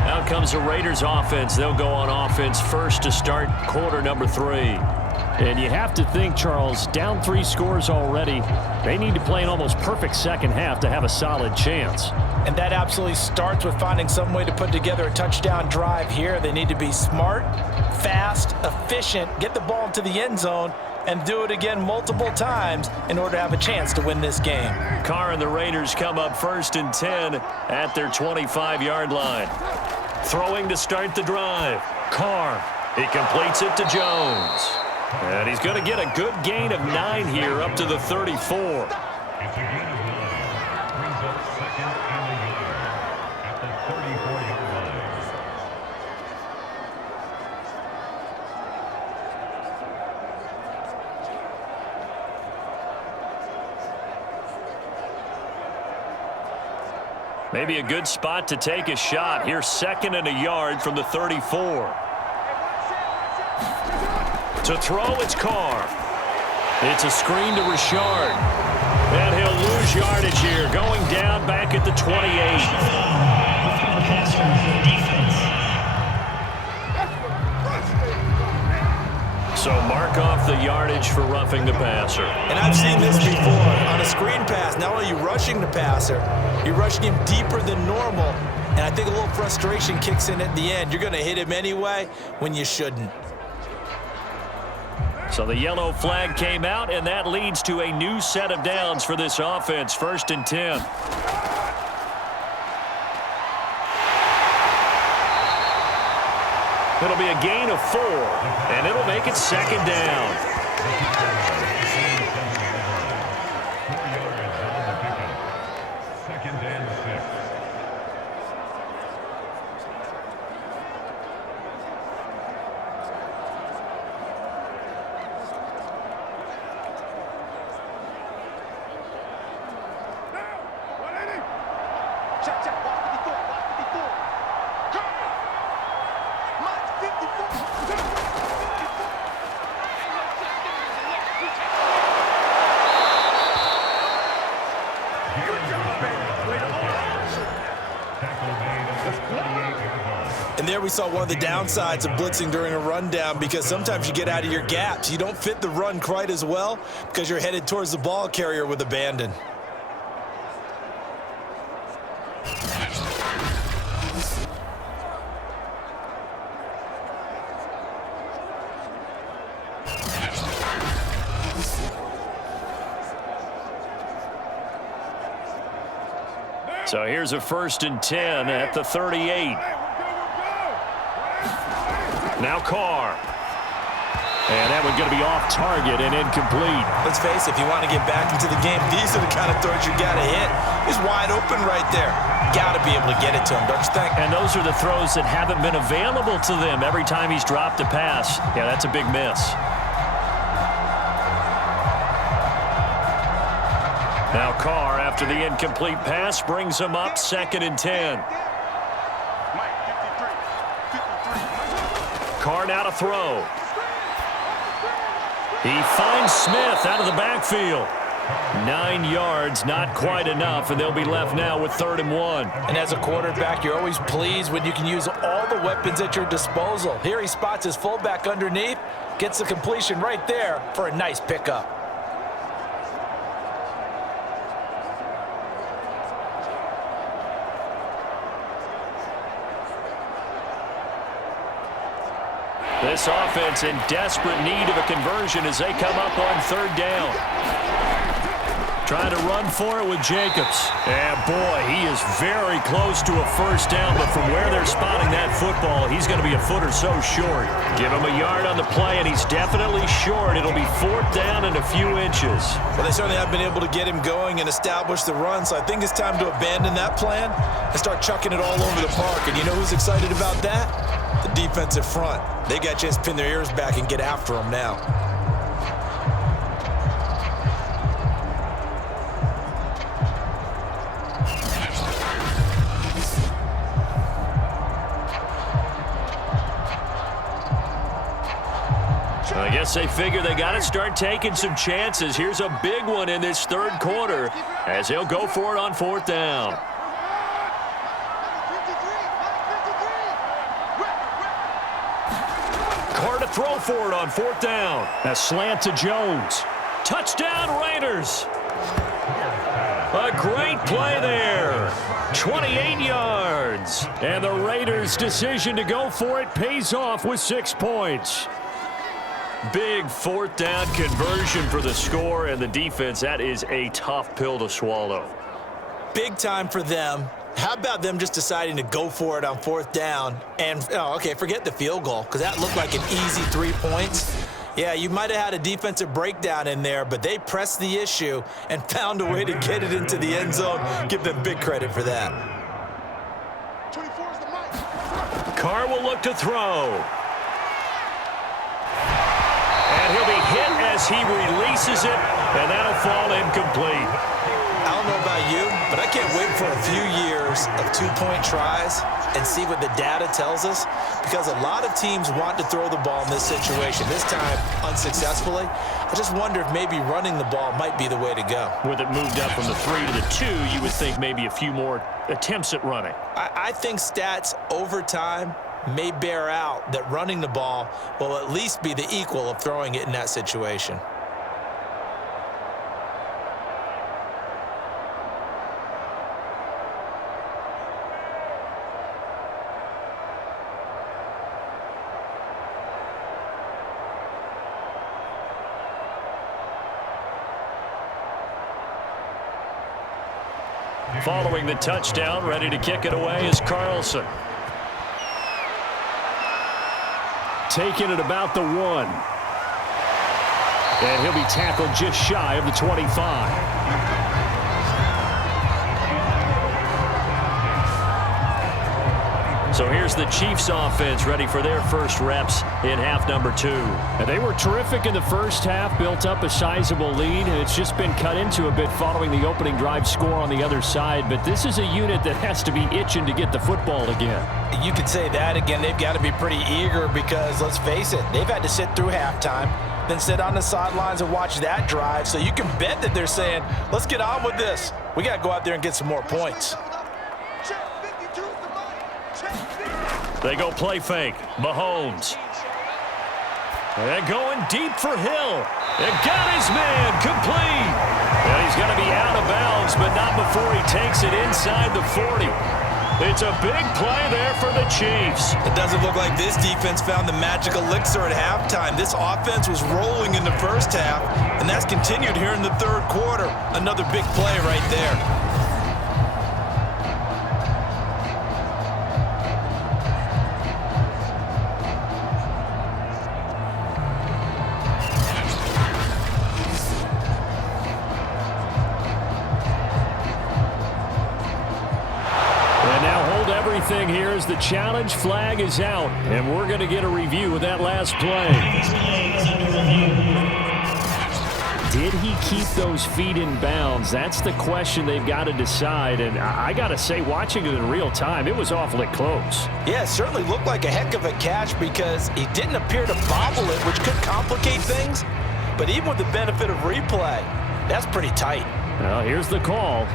Out comes the Raiders offense. They'll go on offense first to start quarter number 3. And you have to think, Charles, down 3 scores already. They need to play an almost perfect second half to have a solid chance. And that absolutely starts with finding some way to put together a touchdown drive here. They need to be smart, fast, efficient, get the ball into the end zone, and do it again multiple times in order to have a chance to win this game. Carr and the Raiders come up first and 10 at their 25-yard line. Throwing to start the drive. Carr. He completes it to Jones. And he's going to get a good gain of 9 here up to the 34. It's a gain of 9. Brings up second and a yard at the 34-yard line. Maybe a good spot to take a shot. Here's second and a yard from the 34. To throw, it's Carr. It's a screen to Richard. And he'll lose yardage here, going down back at the 28. So mark off the yardage for roughing the passer. And I've seen this before. On a screen pass, not only are you rushing the passer, you're rushing him deeper than normal. And I think a little frustration kicks in at the end. You're going to hit him anyway when you shouldn't. So the yellow flag came out, and that leads to a new set of downs for this offense. First and 10. It'll be a gain of 4, and it'll make it second down. 4 yards on the pickup. Second and 6. And there we saw one of the downsides of blitzing during a rundown, because sometimes you get out of your gaps. You don't fit the run quite as well because you're headed towards the ball carrier with abandon. So here's a first and 10 at the 38. Now Carr. And that one's going to be off target and incomplete. Let's face it, if you want to get back into the game, these are the kind of throws you got to hit. He's wide open right there. Got to be able to get it to him, don't you think? And those are the throws that haven't been available to them every time he's dropped a pass. Yeah, that's a big miss. Now Carr, after the incomplete pass, brings him up second and 10. Carr now to throw. He finds Smith out of the backfield. 9 yards, not quite enough, and they'll be left now with 3rd and 1. And as a quarterback, you're always pleased when you can use all the weapons at your disposal. Here he spots his fullback underneath, gets the completion right there for a nice pickup. This offense in desperate need of a conversion as they come up on 3rd down. Trying to run for it with Jacobs. And boy, he is very close to a 1st down, but from where they're spotting that football, he's going to be a foot or so short. Give him a yard on the play, and he's definitely short. It'll be 4th down and a few inches. Well, they certainly have been able to get him going and establish the run, so I think it's time to abandon that plan and start chucking it all over the park. And you know who's excited about that? The defensive front. They got a chance to pin their ears back and get after him now. I guess they figure they got to start taking some chances. Here's a big one in this 3rd quarter as they'll go for it on 4th down. Carr to throw for it on 4th down. A slant to Jones. Touchdown Raiders. A great play there. 28 yards. And the Raiders' decision to go for it pays off with 6 points. Big 4th down conversion for the score, and the defense, that is a tough pill to swallow. Big time for them. How about them just deciding to go for it on 4th down? And, okay, forget the field goal, because that looked like an easy 3 points. Yeah, you might have had a defensive breakdown in there, but they pressed the issue and found a way to get it into the end zone. Give them big credit for that. Carr will look to throw. And he'll be hit as he releases it, and that'll fall incomplete. I don't know about you, but I can't wait for a few years of 2-point tries and see what the data tells us, because a lot of teams want to throw the ball in this situation, this time unsuccessfully. I just wonder if maybe running the ball might be the way to go. With it moved up from the 3 to the 2, you would think maybe a few more attempts at running. I think stats over time may bear out that running the ball will at least be the equal of throwing it in that situation. Following the touchdown, ready to kick it away is Carlson. Taking it about the 1. And he'll be tackled just shy of the 25. So here's the Chiefs offense ready for their first reps in half number 2. And they were terrific in the first half, built up a sizable lead, and it's just been cut into a bit following the opening drive score on the other side. But this is a unit that has to be itching to get the football again. You could say that again. They've got to be pretty eager because, let's face it, they've had to sit through halftime, then sit on the sidelines and watch that drive. So you can bet that they're saying, let's get on with this. We got to go out there and get some more points. They go play fake. Mahomes. And going deep for Hill. And got his man complete. And he's going to be out of bounds, but not before he takes it inside the 40. It's a big play there for the Chiefs. It doesn't look like this defense found the magic elixir at halftime. This offense was rolling in the first half, and that's continued here in the 3rd quarter. Another big play right there. Here as the challenge flag is out, and we're going to get a review of that last play. Did he keep those feet in bounds? That's the question they've got to decide, and I got to say, watching it in real time, it was awfully close. Yeah, it certainly looked like a heck of a catch because he didn't appear to bobble it, which could complicate things. But even with the benefit of replay, that's pretty tight. Well, here's the call.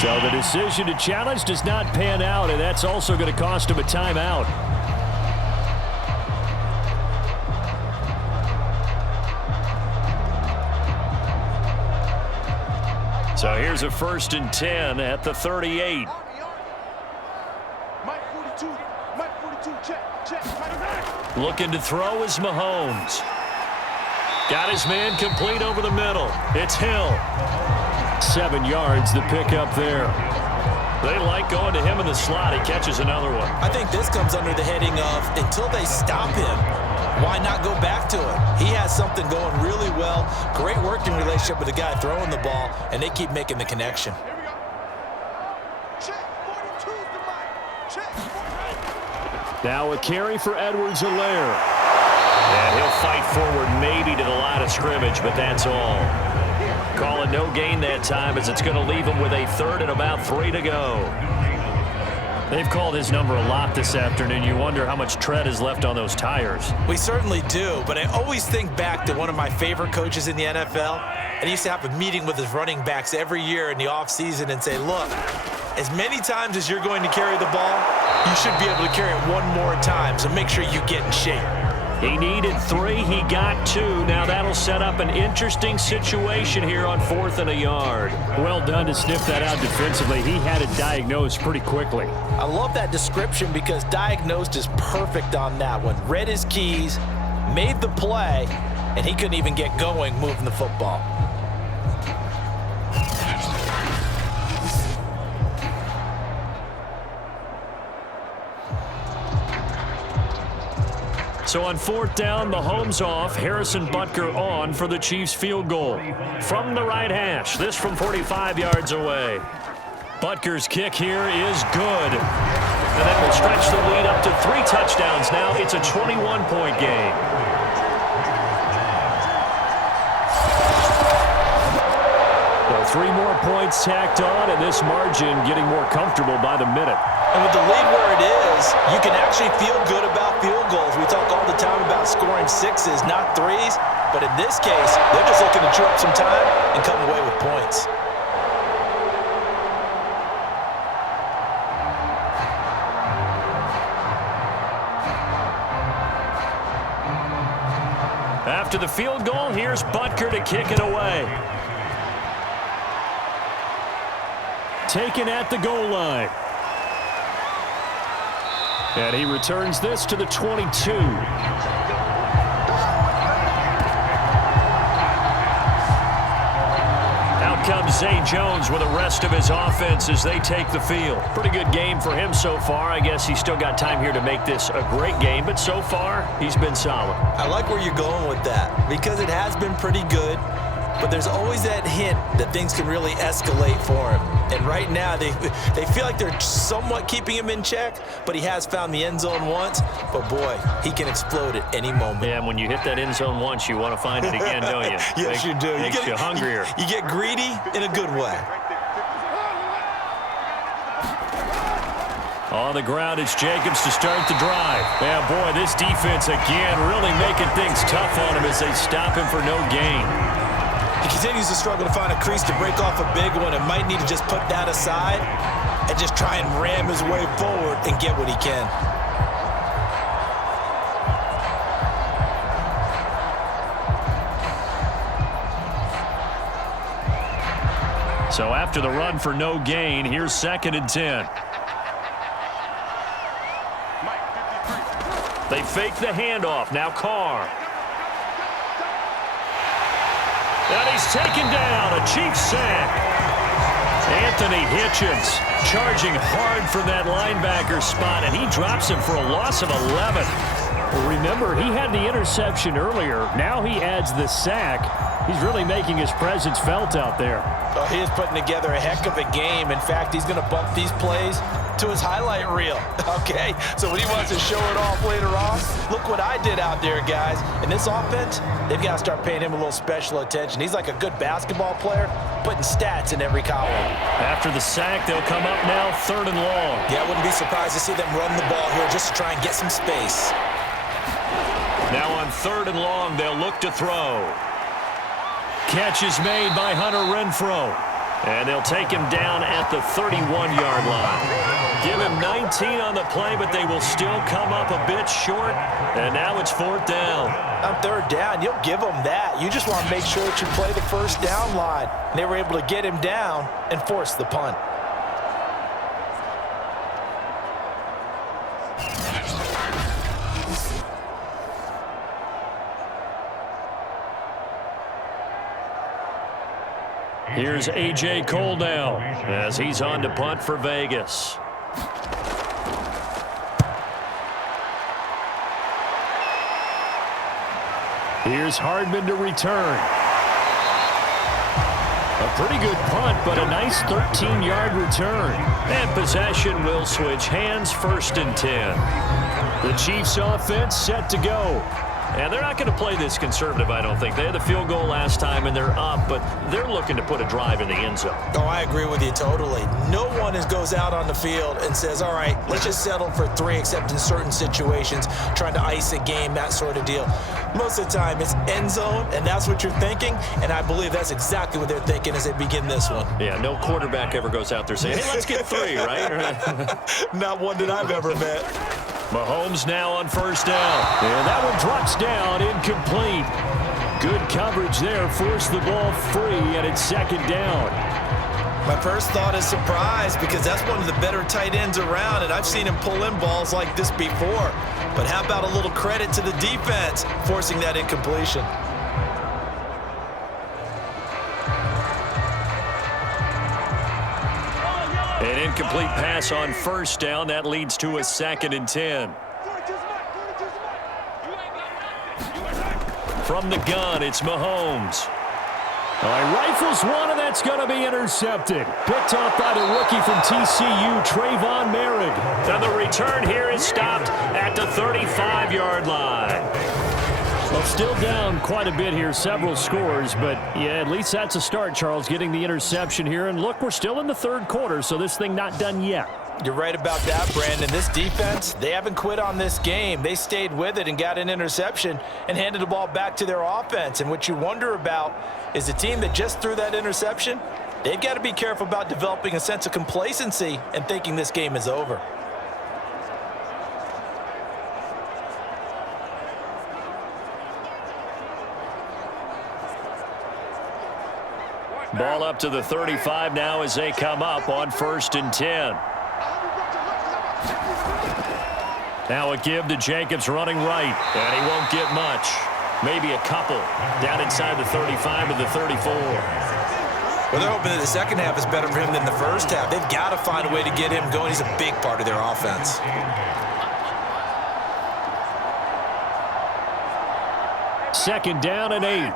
So the decision to challenge does not pan out, and that's also going to cost him a timeout. So here's a 1st and 10 at the 38. Looking to throw is Mahomes. Got his man complete over the middle. It's Hill. 7 yards the pick up there. They like going to him in the slot. He catches another one. I think this comes under the heading of until they stop him, why not go back to him? He has something going really well. Great working relationship with the guy throwing the ball, and they keep making the connection. Now a carry for Edwards-Helaire. And he'll fight forward maybe to the line of scrimmage, but that's all. Call it no gain that time as it's going to leave him with a 3rd and about 3 to go. They've called his number a lot this afternoon. You wonder how much tread is left on those tires. We certainly do, but I always think back to one of my favorite coaches in the NFL, and he used to have a meeting with his running backs every year in the offseason and say, look, as many times as you're going to carry the ball, you should be able to carry it one more time, so make sure you get in shape. He needed 3. He got 2. Now that'll set up an interesting situation here on 4th and a yard. Well done to sniff that out defensively. He had it diagnosed pretty quickly. I love that description because diagnosed is perfect on that one. Read his keys, made the play, and he couldn't even get going moving the football. So on 4th down, Mahomes off, Harrison Butker on for the Chiefs field goal. From the right hash, this from 45 yards away. Butker's kick here is good. And that will stretch the lead up to 3 touchdowns now. It's a 21-point game. Well, 3 more points tacked on, and this margin getting more comfortable by the minute. And with the lead where it is, you can actually feel good about field goals. We talk all the time about scoring 6s, not 3s. But in this case, they're just looking to chew up some time and come away with points. After the field goal, here's Butker to kick it away. Taken at the goal line. And he returns this to the 22. Out comes Zay Jones with the rest of his offense as they take the field. Pretty good game for him so far. I guess he's still got time here to make this a great game, but so far, he's been solid. I like where you're going with that because it has been pretty good, but there's always that hint that things can really escalate for him. And right now, they feel like they're somewhat keeping him in check, but he has found the end zone once. But, boy, he can explode at any moment. Yeah, and when you hit that end zone once, you want to find it again, don't you? Yes, you do. Makes you hungrier. You get greedy in a good way. On the ground, it's Jacobs to start the drive. Yeah, boy, this defense again really making things tough on him as they stop him for no gain. He continues to struggle to find a crease to break off a big one and might need to just put that aside and just try and ram his way forward and get what he can. So after the run for no gain, here's 2nd and 10. They fake the handoff. Now Carr. And he's taken down. A Chiefs sack. Anthony Hitchens charging hard from that linebacker spot, and he drops him for a loss of 11. Well, remember, he had the interception earlier. Now he adds the sack. He's really making his presence felt out there. Oh, he is putting together a heck of a game. In fact, he's going to bump these plays to his highlight reel, okay? So when he wants to show it off later on, look what I did out there, guys. In this offense, they've got to start paying him a little special attention. He's like a good basketball player, putting stats in every column. After the sack, they'll come up now 3rd and long. Yeah, I wouldn't be surprised to see them run the ball here just to try and get some space. Now on 3rd and long, they'll look to throw. Catch is made by Hunter Renfrow. And they'll take him down at the 31-yard line. Give him 19 on the play, but they will still come up a bit short. And now it's 4th down. On 3rd down, you'll give them that. You just want to make sure that you play the first down line. And they were able to get him down and force the punt. Here's A.J. Cole now as he's on to punt for Vegas. Here's Hardman to return. A pretty good punt, but a nice 13-yard return. And possession will switch hands, 1st and 10. The Chiefs offense set to go. And they're not going to play this conservative, I don't think. They had the field goal last time, and they're up, but they're looking to put a drive in the end zone. Oh, I agree with you totally. No one goes out on the field and says, all right, let's just settle for 3, except in certain situations, trying to ice a game, that sort of deal. Most of the time, it's end zone, and that's what you're thinking, and I believe that's exactly what they're thinking as they begin this one. Yeah, no quarterback ever goes out there saying, hey, let's get 3, right? Not one that I've ever met. Mahomes now on 1st down. And that one drops down, incomplete. Good coverage there, forced the ball free, and it's 2nd down. My first thought is surprise, because that's one of the better tight ends around, and I've seen him pull in balls like this before. But how about a little credit to the defense forcing that incompletion? An incomplete pass on 1st down. That leads to a 2nd and 10. From the gun, it's Mahomes. All right, rifles one, and that's going to be intercepted. Picked off by the rookie from TCU, Trayvon Merrick. And the return here is stopped at the 35-yard line. Well, still down quite a bit here, several scores, but yeah, at least that's a start, Charles, getting the interception here. And look, we're still in the 3rd quarter, so this thing not done yet. You're right about that, Brandon. This defense, they haven't quit on this game. They stayed with it and got an interception and handed the ball back to their offense. And what you wonder about is the team that just threw that interception, they've got to be careful about developing a sense of complacency and thinking this game is over. Ball up to the 35 now as they come up on 1st and 10. Now a give to Jacobs running right, and he won't get much. Maybe a couple down inside the 35 and the 34. Well, they're hoping that the second half is better for him than the first half. They've got to find a way to get him going. He's a big part of their offense. Second down and 8.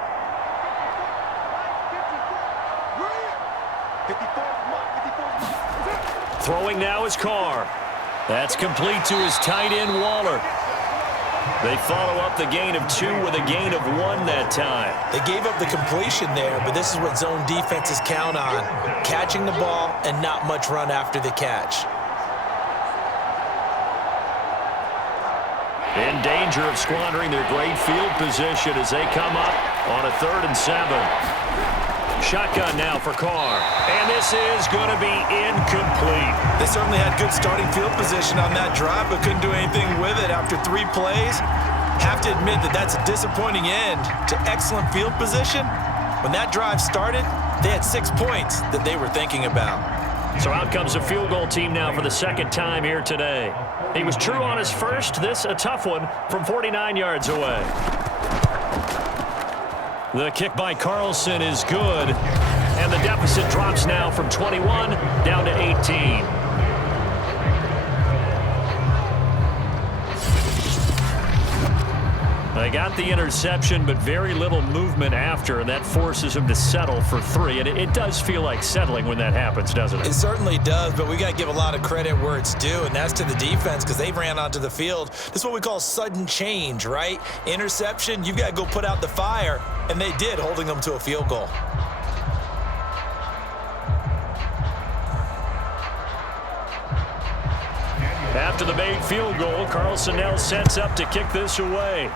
Throwing now is Carr. That's complete to his tight end, Waller. They follow up the gain of 2 with a gain of 1 that time. They gave up the completion there, but this is what zone defenses count on. Catching the ball and not much run after the catch. In danger of squandering their great field position as they come up on a 3rd and 7. Shotgun now for Carr. And this is going to be incomplete. They certainly had good starting field position on that drive, but couldn't do anything with it after 3 plays. Have to admit that that's a disappointing end to excellent field position. When that drive started, they had 6 points that they were thinking about. So out comes a field goal team now for the 2nd time here today. He was true on his first. This a tough one from 49 yards away. The kick by Carlson is good, and the deficit drops now from 21 down to 18. They got the interception, but very little movement after, and that forces him to settle for 3. And it does feel like settling when that happens, doesn't it? It certainly does, but we got to give a lot of credit where it's due, and that's to the defense because they ran onto the field. This is what we call sudden change, right? Interception, you've got to go put out the fire, and they did, holding them to a field goal. After the made field goal, Carlson now sets up to kick this away.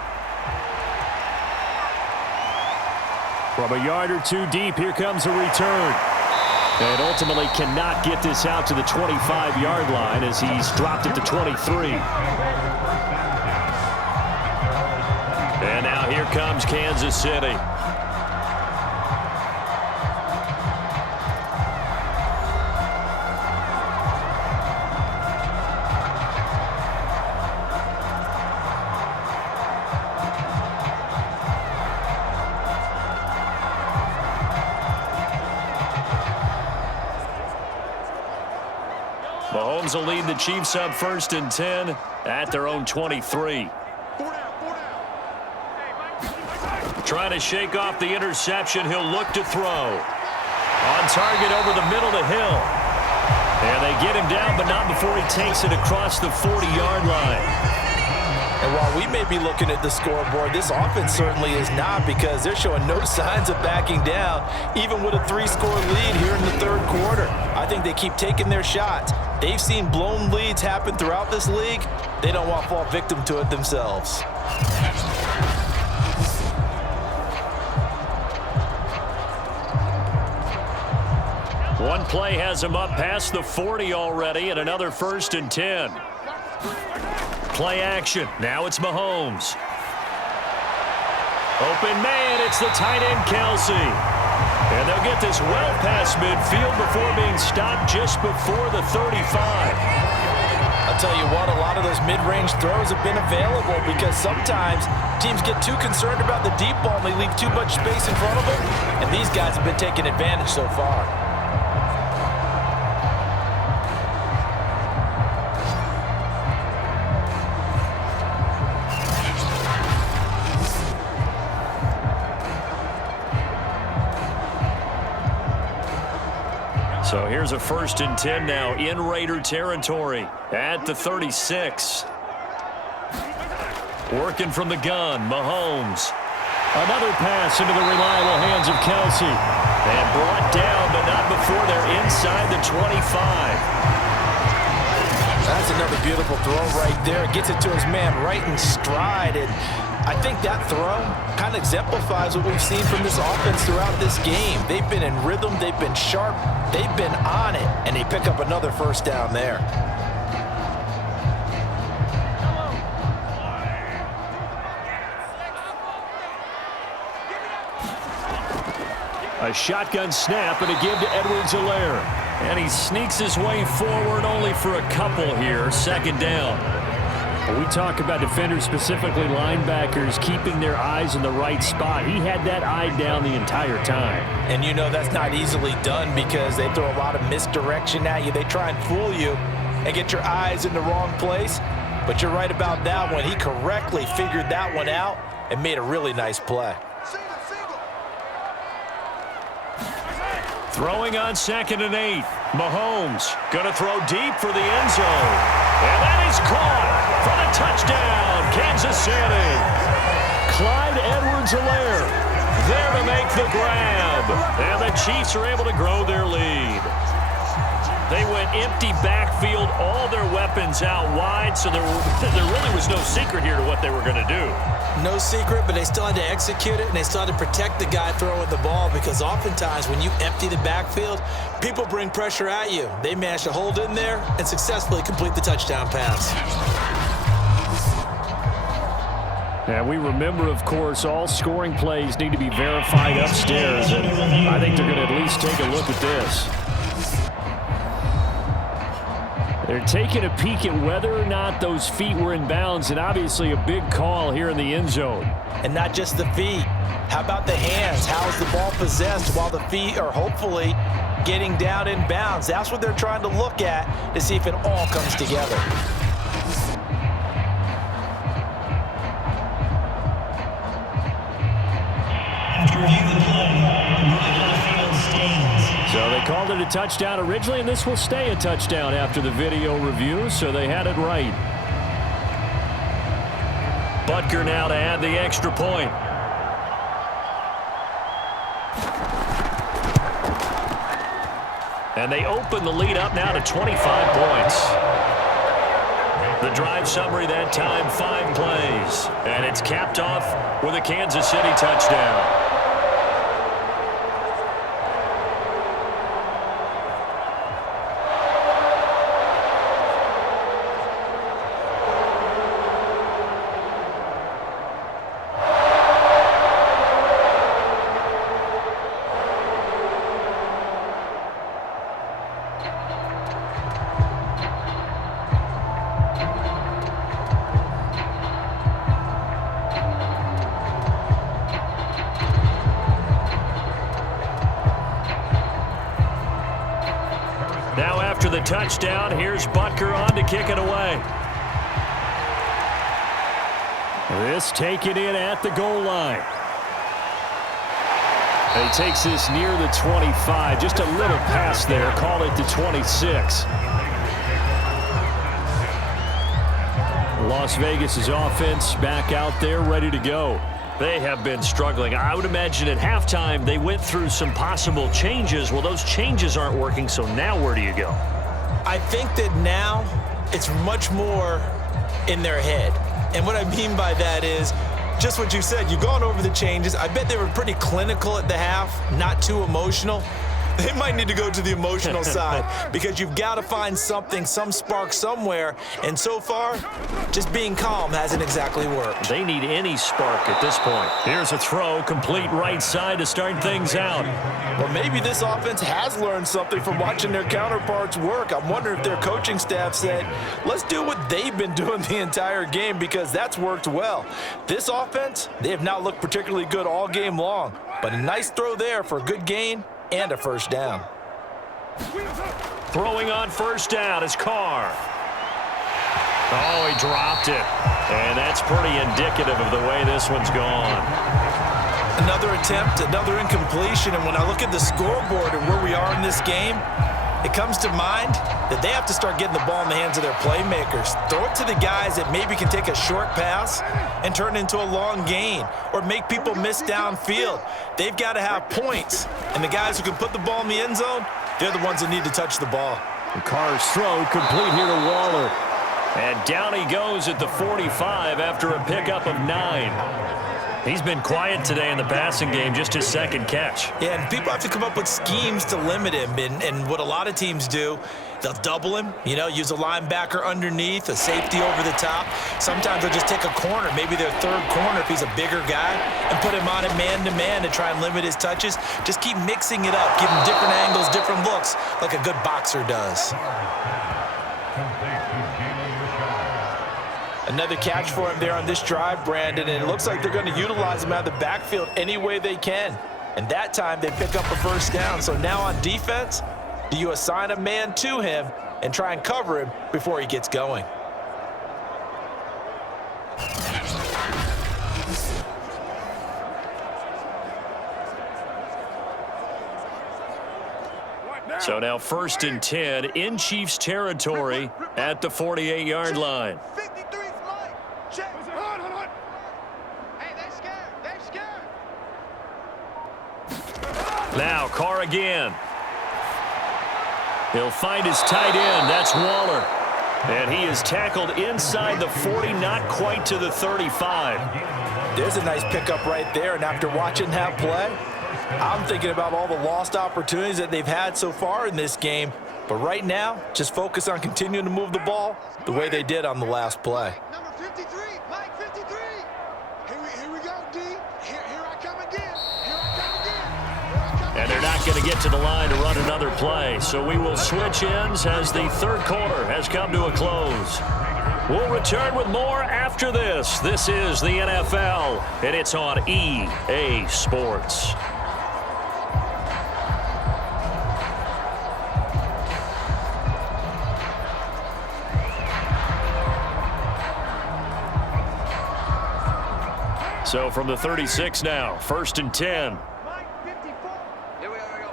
From a yard or two deep, here comes a return. And ultimately cannot get this out to the 25-yard line as he's dropped it to 23. And now here comes Kansas City. Mahomes will lead the Chiefs up 1st and 10 at their own 23. Trying to shake off the interception. He'll look to throw. On target over the middle to Hill. And they get him down, but not before he takes it across the 40-yard line. And while we may be looking at the scoreboard, this offense certainly is not, because they're showing no signs of backing down, even with a 3-score lead here in the 3rd quarter. I think they keep taking their shots. They've seen blown leads happen throughout this league. They don't want to fall victim to it themselves. One play has him up past the 40 already, and another 1st and 10. Play action. Now it's Mahomes. Open man. It's the tight end, Kelsey. And they'll get this well past midfield before being stopped just before the 35. I'll tell you what, a lot of those mid-range throws have been available because sometimes teams get too concerned about the deep ball and they leave too much space in front of them. And these guys have been taking advantage so far. So here's a 1st and 10 now in Raider territory at the 36. Working from the gun, Mahomes. Another pass into the reliable hands of Kelsey. And brought down, but not before they're inside the 25. That's another beautiful throw right there. Gets it to his man right in stride. And I think that throw kind of exemplifies what we've seen from this offense throughout this game. They've been in rhythm. They've been sharp. They've been on it. And they pick up another 1st down there. A shotgun snap and a give to Edwards-Helaire. And he sneaks his way forward only for a couple here. 2nd down. We talk about defenders, specifically linebackers, keeping their eyes in the right spot. He had that eye down the entire time. And you know that's not easily done because they throw a lot of misdirection at you. They try and fool you and get your eyes in the wrong place. But you're right about that one. He correctly figured that one out and made a really nice play. Throwing on 2nd and 8. Mahomes going to throw deep for the end zone. And that is caught for the touchdown, Kansas City. Clyde Edwards-Helaire there to make the grab. And the Chiefs are able to grow their lead. They went empty backfield, all their weapons out wide, so there really was no secret here to what they were going to do. No secret, but they still had to execute it, and they still had to protect the guy throwing the ball because oftentimes when you empty the backfield, people bring pressure at you. They managed to hold in there and successfully complete the touchdown pass. And we remember, of course, all scoring plays need to be verified upstairs, and I think they're going to at least take a look at this. They're taking a peek at whether or not those feet were in bounds, and obviously a big call here in the end zone. And not just the feet. How about the hands? How is the ball possessed while the feet are hopefully getting down in bounds? That's what they're trying to look at to see if it all comes together. So they called it a touchdown originally, and this will stay a touchdown after the video review, so they had it right. Butker now to add the extra point. And they open the lead up now to 25 points. The drive summary that time, 5 plays. And it's capped off with a Kansas City touchdown. Now after the touchdown, here's Butker on to kick it away. This taken in at the goal line. And he takes this near the 25. Just a little pass there. Call it the 26. Las Vegas' offense back out there ready to go. They have been struggling. I would imagine at halftime they went through some possible changes. Well, those changes aren't working, so now where do you go? I think that now it's much more in their head. And what I mean by that is just what you said. You've gone over the changes. I bet they were pretty clinical at the half, not too emotional. They might need to go to the emotional side because you've got to find something, some spark somewhere. And so far, just being calm hasn't exactly worked. They need any spark at this point. Here's a throw, complete right side to start things out. Well, maybe this offense has learned something from watching their counterparts work. I'm wondering if their coaching staff said, let's do what they've been doing the entire game because that's worked well. This offense, they have not looked particularly good all game long. But a nice throw there for a good gain and a first down. Throwing on first down is Carr. Oh, he dropped it. And that's pretty indicative of the way this one's gone. Another attempt, another incompletion. And when I look at the scoreboard and where we are in this game, it comes to mind that they have to start getting the ball in the hands of their playmakers. Throw it to the guys that maybe can take a short pass and turn it into a long gain or make people miss downfield. They've got to have points. And the guys who can put the ball in the end zone, they're the ones that need to touch the ball. And Carr's throw complete here to Waller. And down he goes at the 45 after a pickup of 9. He's been quiet today in the passing game, just his second catch. Yeah, and people have to come up with schemes to limit him. And what a lot of teams do, they'll double him, use a linebacker underneath, a safety over the top. Sometimes they'll just take a corner, maybe their third corner if he's a bigger guy, and put him on it man-to-man to try and limit his touches. Just keep mixing it up, give him different angles, different looks, like a good boxer does. Another catch for him there on this drive, Brandon, and it looks like they're going to utilize him out of the backfield any way they can. And that time they pick up a first down. So now on defense, do you assign a man to him and try and cover him before he gets going? So now 1st and 10 in Chiefs territory at the 48-yard line. Now Carr again. He'll find his tight end. That's Waller. And he is tackled inside the 40, not quite to the 35. There's a nice pickup right there. And after watching that play, I'm thinking about all the lost opportunities that they've had so far in this game. But right now, just focus on continuing to move the ball the way they did on the last play. Number 53, Mike 53. Here we go, D. Here I come again. And they're not going to get to the line to run another play. So we will switch ends as the third quarter has come to a close. We'll return with more after this. This is the NFL, and it's on EA Sports. So from the 36 now, 1st and 10. Here we go.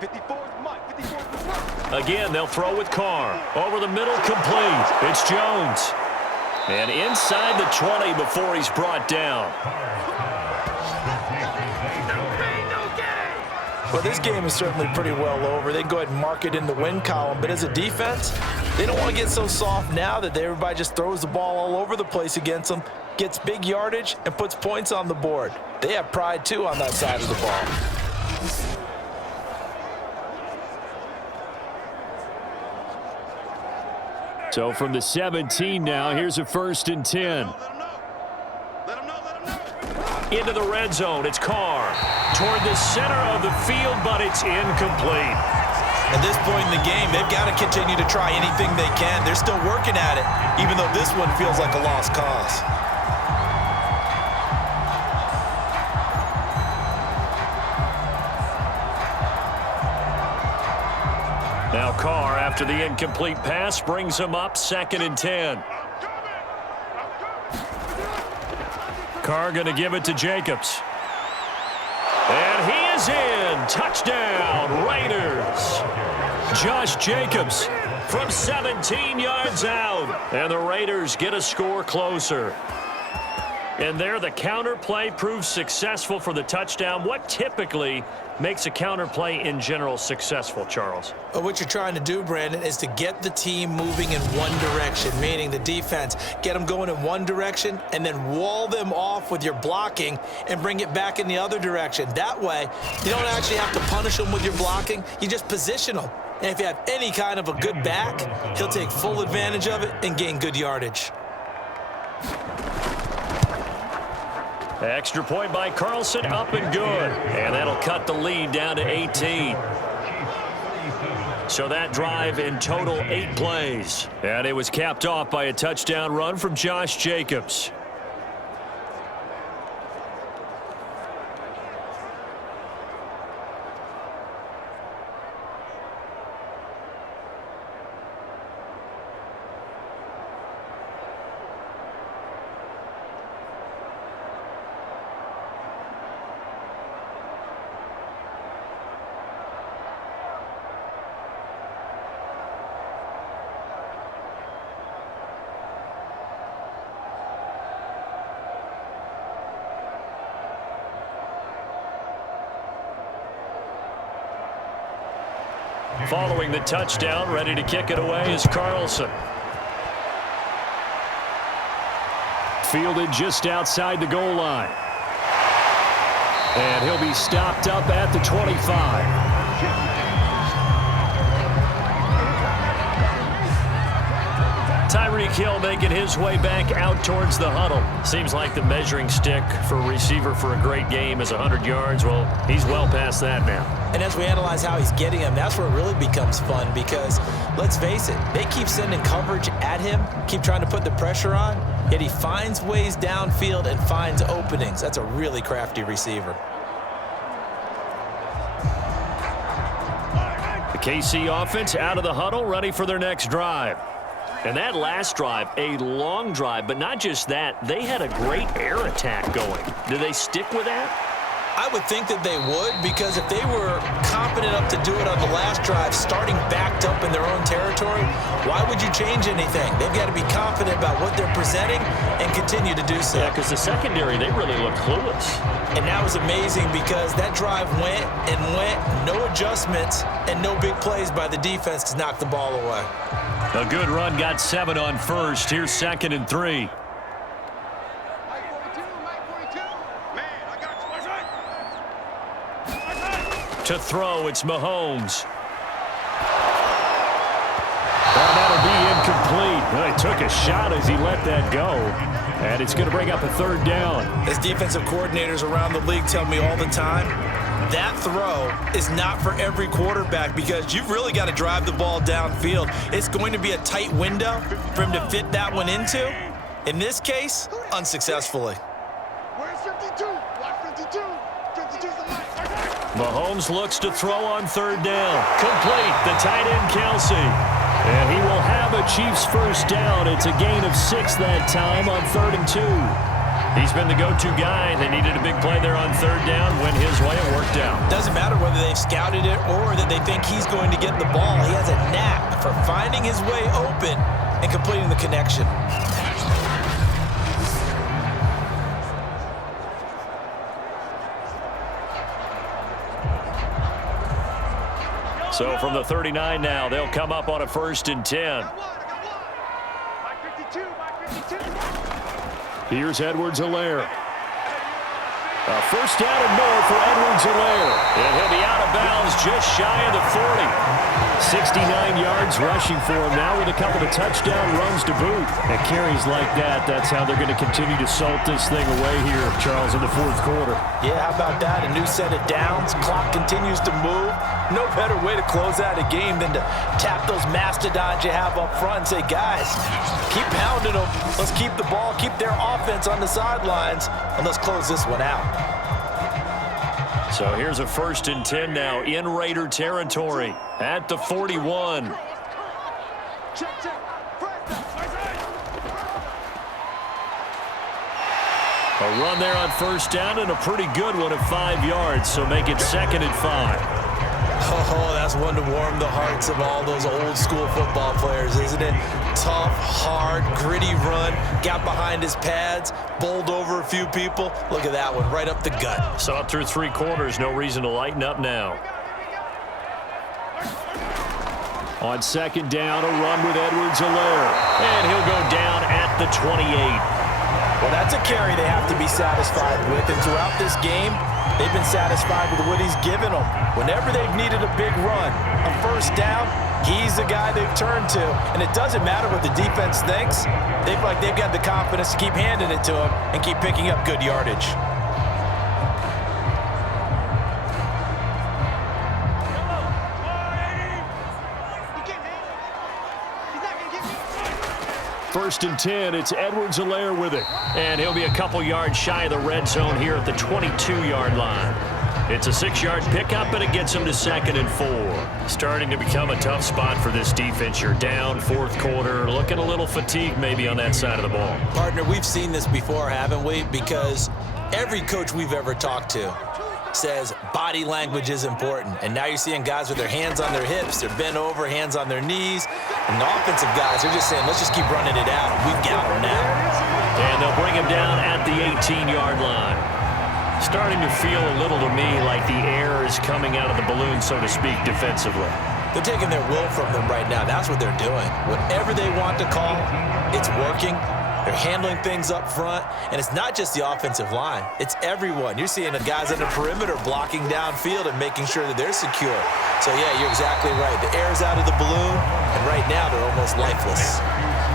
54 is Mike. 54 is Mike. Again, they'll throw with Carr. Over the middle, complete. It's Jones. And inside the 20 before he's brought down. Well, this game is certainly pretty well over. They can go ahead and mark it in the win column. But as a defense, they don't want to get so soft now that everybody just throws the ball all over the place against them, gets big yardage, and puts points on the board. They have pride, too, on that side of the ball. So from the 17 now, here's a 1st and 10. Into the red zone, it's Carr. Toward the center of the field, but it's incomplete. At this point in the game, they've got to continue to try anything they can. They're still working at it, even though this one feels like a lost cause. Now Carr, after the incomplete pass, brings him up 2nd and 10. Carr going to give it to Jacobs. And he is in. Touchdown, Raiders. Josh Jacobs from 17 yards out. And the Raiders get a score closer. And there, the counter play proves successful for the touchdown. What typically makes a counter play in general successful, Charles? Well, what you're trying to do, Brandon, is to get the team moving in one direction, meaning the defense, get them going in one direction and then wall them off with your blocking and bring it back in the other direction. That way, you don't actually have to punish them with your blocking. You just position them. And if you have any kind of a good back, he'll take full advantage of it and gain good yardage. Extra point by Carlson, up and good. And that'll cut the lead down to 18. So that drive in total 8 plays. And it was capped off by a touchdown run from Josh Jacobs. Following the touchdown, ready to kick it away is Carlson. Fielded just outside the goal line. And he'll be stopped up at the 25. Tyreek Hill making his way back out towards the huddle. Seems like the measuring stick for a receiver for a great game is 100 yards. Well, he's well past that now. And as we analyze how he's getting them, that's where it really becomes fun because, let's face it, they keep sending coverage at him, keep trying to put the pressure on, yet he finds ways downfield and finds openings. That's a really crafty receiver. The KC offense out of the huddle, ready for their next drive. And that last drive, a long drive, but not just that, they had a great air attack going. Do they stick with that? I would think that they would, because if they were confident enough to do it on the last drive, starting backed up in their own territory, why would you change anything? They've got to be confident about what they're presenting and continue to do so. Yeah, because the secondary, they really look clueless. And that was amazing because that drive went and went, no adjustments, and no big plays by the defense to knock the ball away. A good run, got 7 on first. Here's 2nd and 3. To throw, it's Mahomes. And that'll be incomplete. Well, he took a shot as he let that go. And it's going to bring up a 3rd down. As defensive coordinators around the league tell me all the time, that throw is not for every quarterback because you've really got to drive the ball downfield. It's going to be a tight window for him to fit that one into. In this case, unsuccessfully. Where's 52? Watch 52. 52's the line. Mahomes looks to throw on 3rd down. Complete, the tight end Kelsey. And he will have a Chiefs 1st down. It's a gain of 6 that time on 3rd and 2. He's been the go-to guy. They needed a big play there on third down. Went his way. It worked out. Doesn't matter whether they've scouted it or that they think he's going to get the ball. He has a knack for finding his way open and completing the connection. So from the 39 now, they'll come up on a 1st and 10. Here's Edwards-Helaire. A first down and more for Edwards-Helaire. And he'll be out of bounds just shy of the 40. 69 yards rushing for him now with a couple of touchdown runs to boot. And carries like that, that's how they're going to continue to salt this thing away here, Charles, in the 4th quarter. Yeah, how about that? A new set of downs. Clock continues to move. No better way to close out a game than to tap those mastodons you have up front and say, guys, keep pounding them. Let's keep the ball, keep their offense on the sidelines, and let's close this one out. So here's a 1st and 10 now in Raider territory at the 41. A run there on 1st down and a pretty good one at 5 yards, so make it 2nd and 5. Oh, that's one to warm the hearts of all those old school football players, isn't it? Tough, hard, gritty run, got behind his pads, bowled over a few people. Look at that one, right up the gut. Saw it through 3 quarters, no reason to lighten up now. On 2nd down, a run with Edwards-Helaire. And he'll go down at the 28. Well, that's a carry they have to be satisfied with, and throughout this game, they've been satisfied with what he's given them. Whenever they've needed a big run, a 1st down, he's the guy they've turned to. And it doesn't matter what the defense thinks. They've got the confidence to keep handing it to him and keep picking up good yardage. First and 10, it's Edwards-Helaire with it. And he'll be a couple yards shy of the red zone here at the 22-yard line. It's a 6-yard pickup, and it gets him to 2nd and 4. Starting to become a tough spot for this defense. You're down 4th quarter, looking a little fatigued maybe on that side of the ball. Partner, we've seen this before, haven't we? Because every coach we've ever talked to says body language is important. And now you're seeing guys with their hands on their hips, they're bent over, hands on their knees. And the offensive guys are just saying, let's just keep running it out. We've got them now. And they'll bring him down at the 18-yard line. Starting to feel a little to me like the air is coming out of the balloon, so to speak, defensively. They're taking their will from them right now. That's what they're doing. Whatever they want to call, it's working. They're handling things up front, and it's not just the offensive line. It's everyone. You're seeing the guys on the perimeter blocking downfield and making sure that they're secure. So, yeah, you're exactly right. The air's out of the balloon, and right now they're almost lifeless.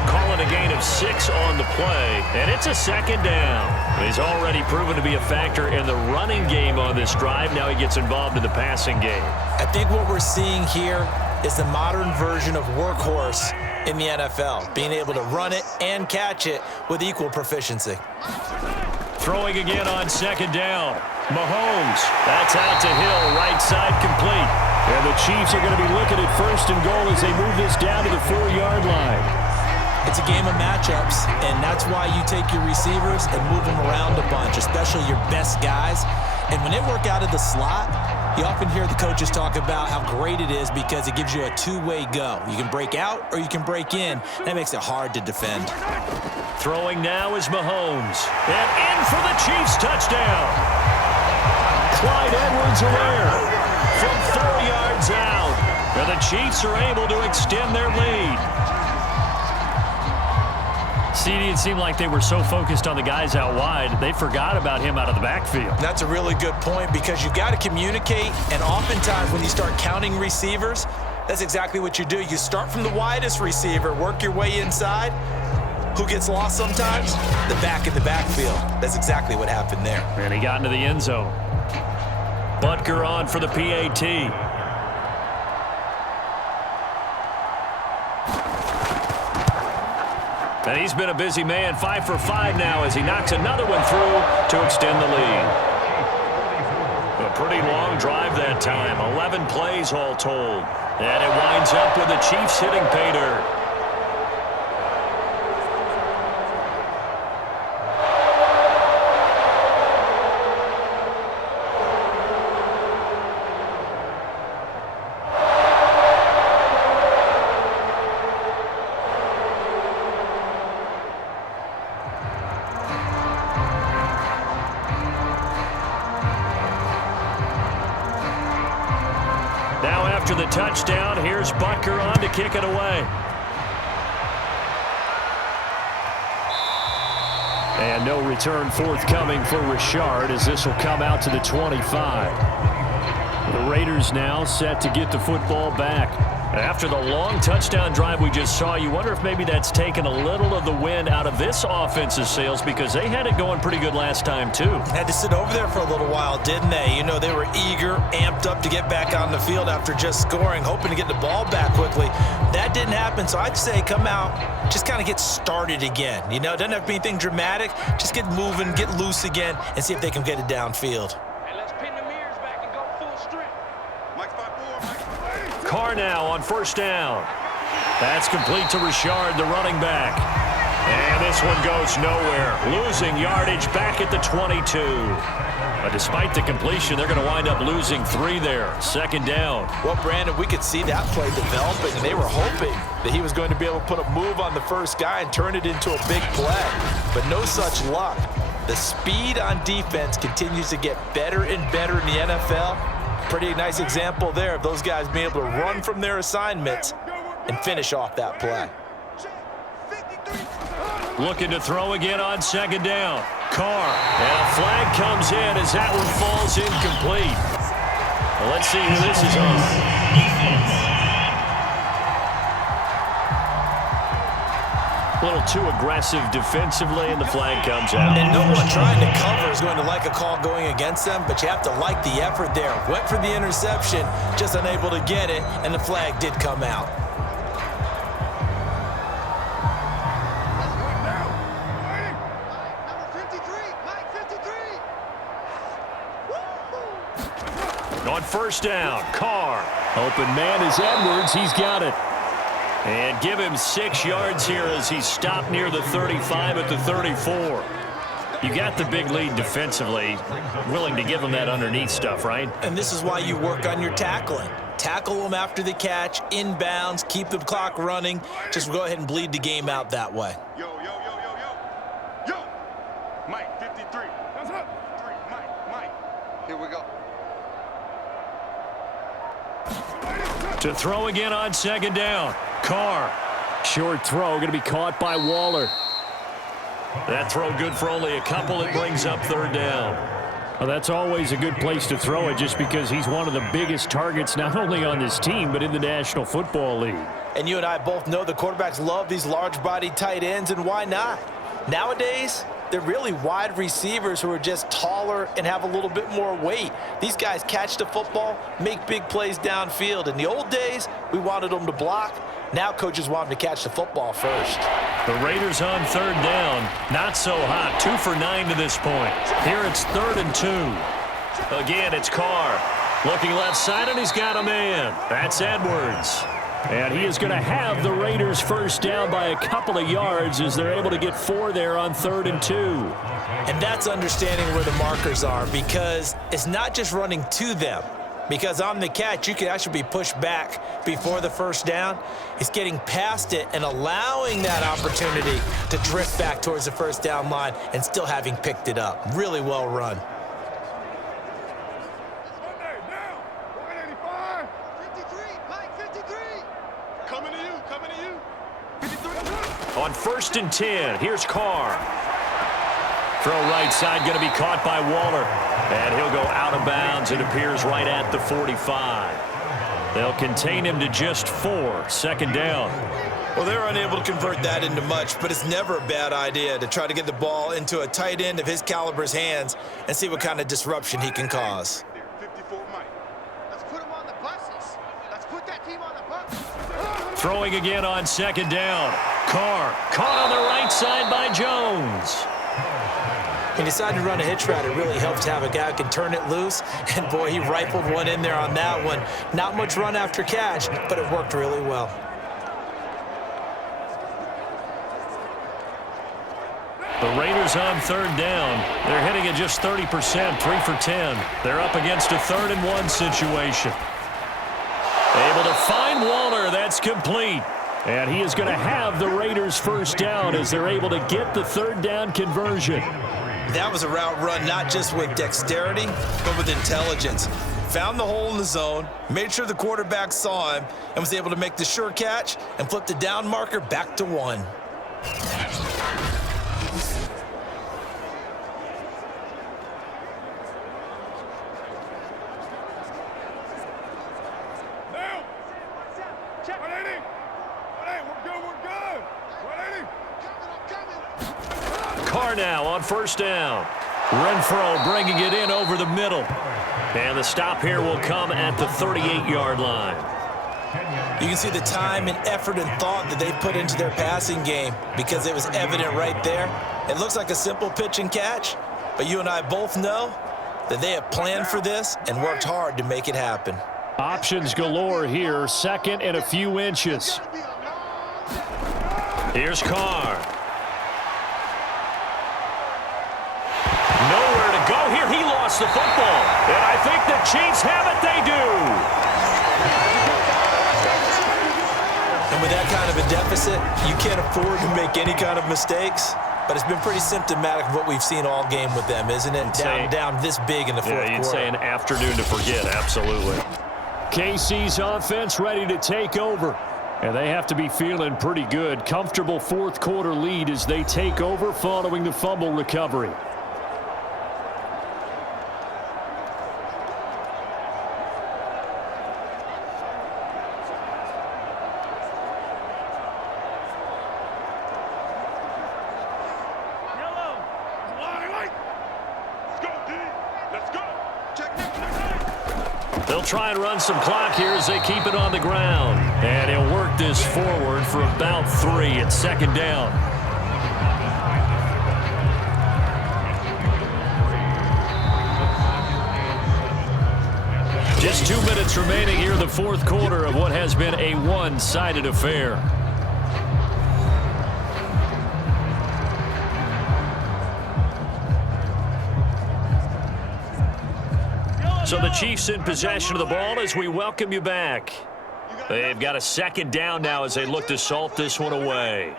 Calling a gain of 6 on the play, and it's a 2nd down. He's already proven to be a factor in the running game on this drive. Now he gets involved in the passing game. I think what we're seeing here is the modern version of workhorse in the NFL, being able to run it and catch it with equal proficiency. Throwing again on 2nd down. Mahomes, that's out to Hill, right side complete. And the Chiefs are going to be looking at 1st and goal as they move this down to the 4-yard line. It's a game of matchups, and that's why you take your receivers and move them around a bunch, especially your best guys. And when they work out of the slot, you often hear the coaches talk about how great it is because it gives you a two-way go. You can break out or you can break in. That makes it hard to defend. Throwing now is Mahomes. And in for the Chiefs touchdown. Clyde Edwards-Helaire from 4 yards out. And the Chiefs are able to extend their lead. CD, it seemed like they were so focused on the guys out wide, they forgot about him out of the backfield. That's a really good point because you've got to communicate, and oftentimes when you start counting receivers, that's exactly what you do. You start from the widest receiver, work your way inside. Who gets lost sometimes? The back in the backfield. That's exactly what happened there. And he got into the end zone. Butker on for the PAT. And he's been a busy man, 5 for 5 now as he knocks another one through to extend the lead. A pretty long drive that time, 11 plays all told. And it winds up with the Chiefs hitting pay dirt. After the touchdown, here's Butker on to kick it away. And no return forthcoming for Richard as this will come out to the 25. The Raiders now set to get the football back. After the long touchdown drive we just saw, you wonder if maybe that's taken a little of the wind out of this offense's sails because they had it going pretty good last time too. Had to sit over there for a little while, didn't they? You know, they were eager, amped up to get back on the field after just scoring, hoping to get the ball back quickly. That didn't happen, so I'd say come out, just kind of get started again. You know, it doesn't have to be anything dramatic. Just get moving, get loose again, and see if they can get it downfield. Carr now on first down. That's complete to Richard, the running back. And this one goes nowhere. Losing yardage back at the 22. But despite the completion, they're going to wind up losing 3 there. Second down. Well, Brandon, we could see that play developing, and they were hoping that he was going to be able to put a move on the first guy and turn it into a big play. But no such luck. The speed on defense continues to get better and better in the NFL. Pretty nice example there of those guys being able to run from their assignments and finish off that play. Looking to throw again on second down. Carr. And a flag comes in as that one falls incomplete. Well, let's see who this is on. A little too aggressive defensively, and the flag comes out. And no one trying to cover is going to like a call going against them, but you have to like the effort there. Went for the interception, just unable to get it, and the flag did come out. On first down, Carr. Open man is Edwards. He's got it. And give him 6 yards here as he's stopped near the 35 at the 34. You got the big lead defensively. Willing to give him that underneath stuff, right? And this is why you work on your tackling. Tackle them after the catch, inbounds, keep the clock running. Just go ahead and bleed the game out that way. Yo, yo, yo, yo, yo. Yo. Mike, 53. That's up. 3, Mike. Here we go. To throw again on second down. Carr. Short throw going to be caught by Waller. That throw good for only a couple. It brings up third down. Well, that's always a good place to throw it just because he's one of the biggest targets not only on this team but in the National Football League. And you and I both know the quarterbacks love these large-bodied tight ends, and why not? Nowadays, they're really wide receivers who are just taller and have a little bit more weight. These guys catch the football, make big plays downfield. In the old days, we wanted them to block. Now coaches want them to catch the football first. The Raiders on third down. Not so hot. 2 for 9 to this point. Here it's 3rd and 2. Again, it's Carr. Looking left side, and he's got a man. That's Edwards. And he is going to have the Raiders first down by a couple of yards as they're able to get 4 there on 3rd and 2. And that's understanding where the markers are, because it's not just running to them. Because on the catch, you can actually be pushed back before the first down. It's getting past it and allowing that opportunity to drift back towards the first down line and still having picked it up. Really well run. On 1st and 10, here's Carr. Throw right side, going to be caught by Waller. And he'll go out of bounds. It appears right at the 45. They'll contain him to just 4. Second down. Well, they're unable to convert that into much, but it's never a bad idea to try to get the ball into a tight end of his caliber's hands and see what kind of disruption he can cause. 54 Mike. Let's put him on the buses. Let's put that team on the buses. Throwing again on second down. Carr caught on the right side by Jones. He decided to run a hitch route. It really helps to have a guy who can turn it loose. And, boy, he rifled one in there on that one. Not much run after catch, but it worked really well. The Raiders on third down. They're hitting at just 30%, 3 for 10. They're up against a 3rd and 1 situation. Able to find Waller. That's complete. And he is going to have the Raiders first down as they're able to get the 3rd down conversion. That was a route run not just with dexterity, but with intelligence. found the hole in the zone, made sure the quarterback saw him, and was able to make the sure catch and flip the down marker back to 1. Carr now on first down. Renfro bringing it in over the middle. And the stop here will come at the 38-yard line. You can see the time and effort and thought that they put into their passing game because it was evident right there. It looks like a simple pitch and catch, but you and I both know that they have planned for this and worked hard to make it happen. Options galore here, second and a few inches. Here's Carr. Nowhere to go here. He lost the football. And I think the Chiefs have it. They do. And with that kind of a deficit, you can't afford to make any kind of mistakes. But it's been pretty symptomatic of what we've seen all game with them, isn't it? Down this big in the fourth quarter. Yeah, you'd say an afternoon to forget. Absolutely. KC's offense ready to take over. And they have to be feeling pretty good. Comfortable fourth quarter lead as they take over following the fumble recovery. They'll try and run some clock here as they keep it on the ground. And he'll work this forward for about 3 at second down. Just 2 minutes remaining here in the fourth quarter of what has been a one-sided affair. So the Chiefs in possession of the ball as we welcome you back. They've got a second down now as they look to salt this one away.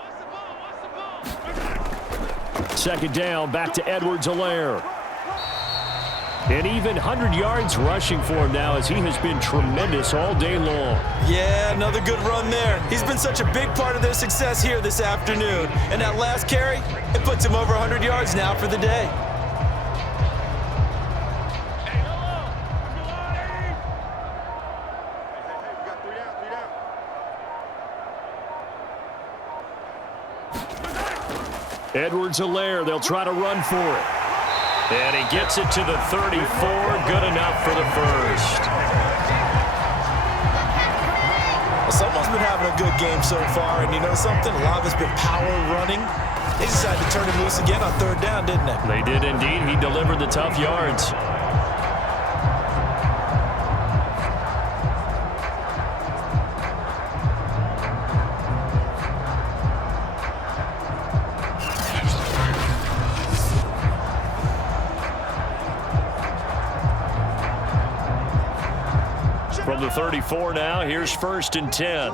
Second down, back to Edwards-Helaire. And even 100 yards rushing for him now as he has been tremendous all day long. Yeah, another good run there. He's been such a big part of their success here this afternoon. And that last carry, it puts him over 100 yards now for the day. Edwards-Helaire, they'll try to run for it. And he gets it to the 34, good enough for the first. Well, someone's been having a good game so far, and you know something? A lot of it's been power running. They decided to turn him loose again on third down, didn't they? They did indeed. He delivered the tough yards. From the 34 now, here's first and 10.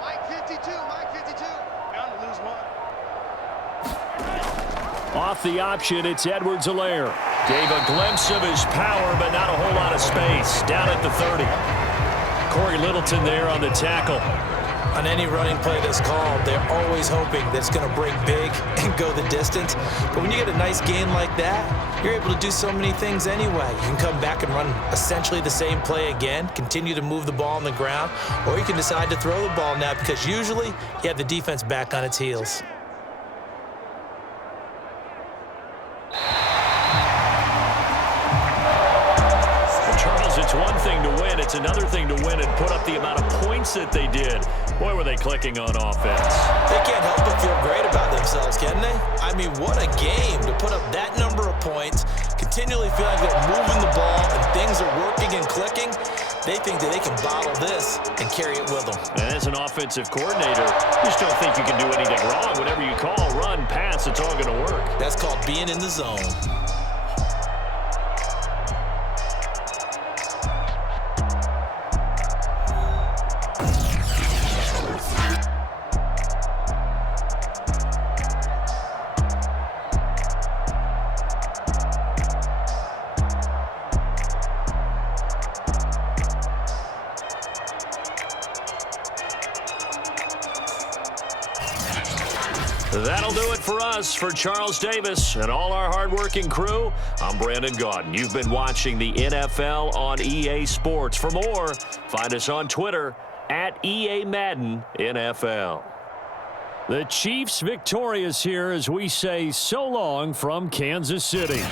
Mike 52, Mike 52. Bound to lose one. Off the option, it's Edwards-Helaire. Gave a glimpse of his power, but not a whole lot of space. Down at the 30. Corey Littleton there on the tackle. On any running play that's called, they're always hoping that it's going to break big and go the distance. But when you get a nice gain like that, you're able to do so many things anyway. You can come back and run essentially the same play again, continue to move the ball on the ground, or you can decide to throw the ball now because usually you have the defense back on its heels. Charles, it's one thing to win. It's another thing to win and put up the amount of points that they did. Boy, were they clicking on offense. They can't help but feel great about themselves, can they? I mean, what a game to put up that number of points, continually feel like they're moving the ball and things are working and clicking. They think that they can bottle this and carry it with them. And as an offensive coordinator, you just don't think you can do anything wrong. Whatever you call, run, pass, it's all going to work. That's called being in the zone. That'll do it for us. For Charles Davis and all our hardworking crew, I'm Brandon Gaudin. You've been watching the NFL on EA Sports. For more, find us on Twitter at EA Madden NFL. The Chiefs victorious here as we say so long from Kansas City.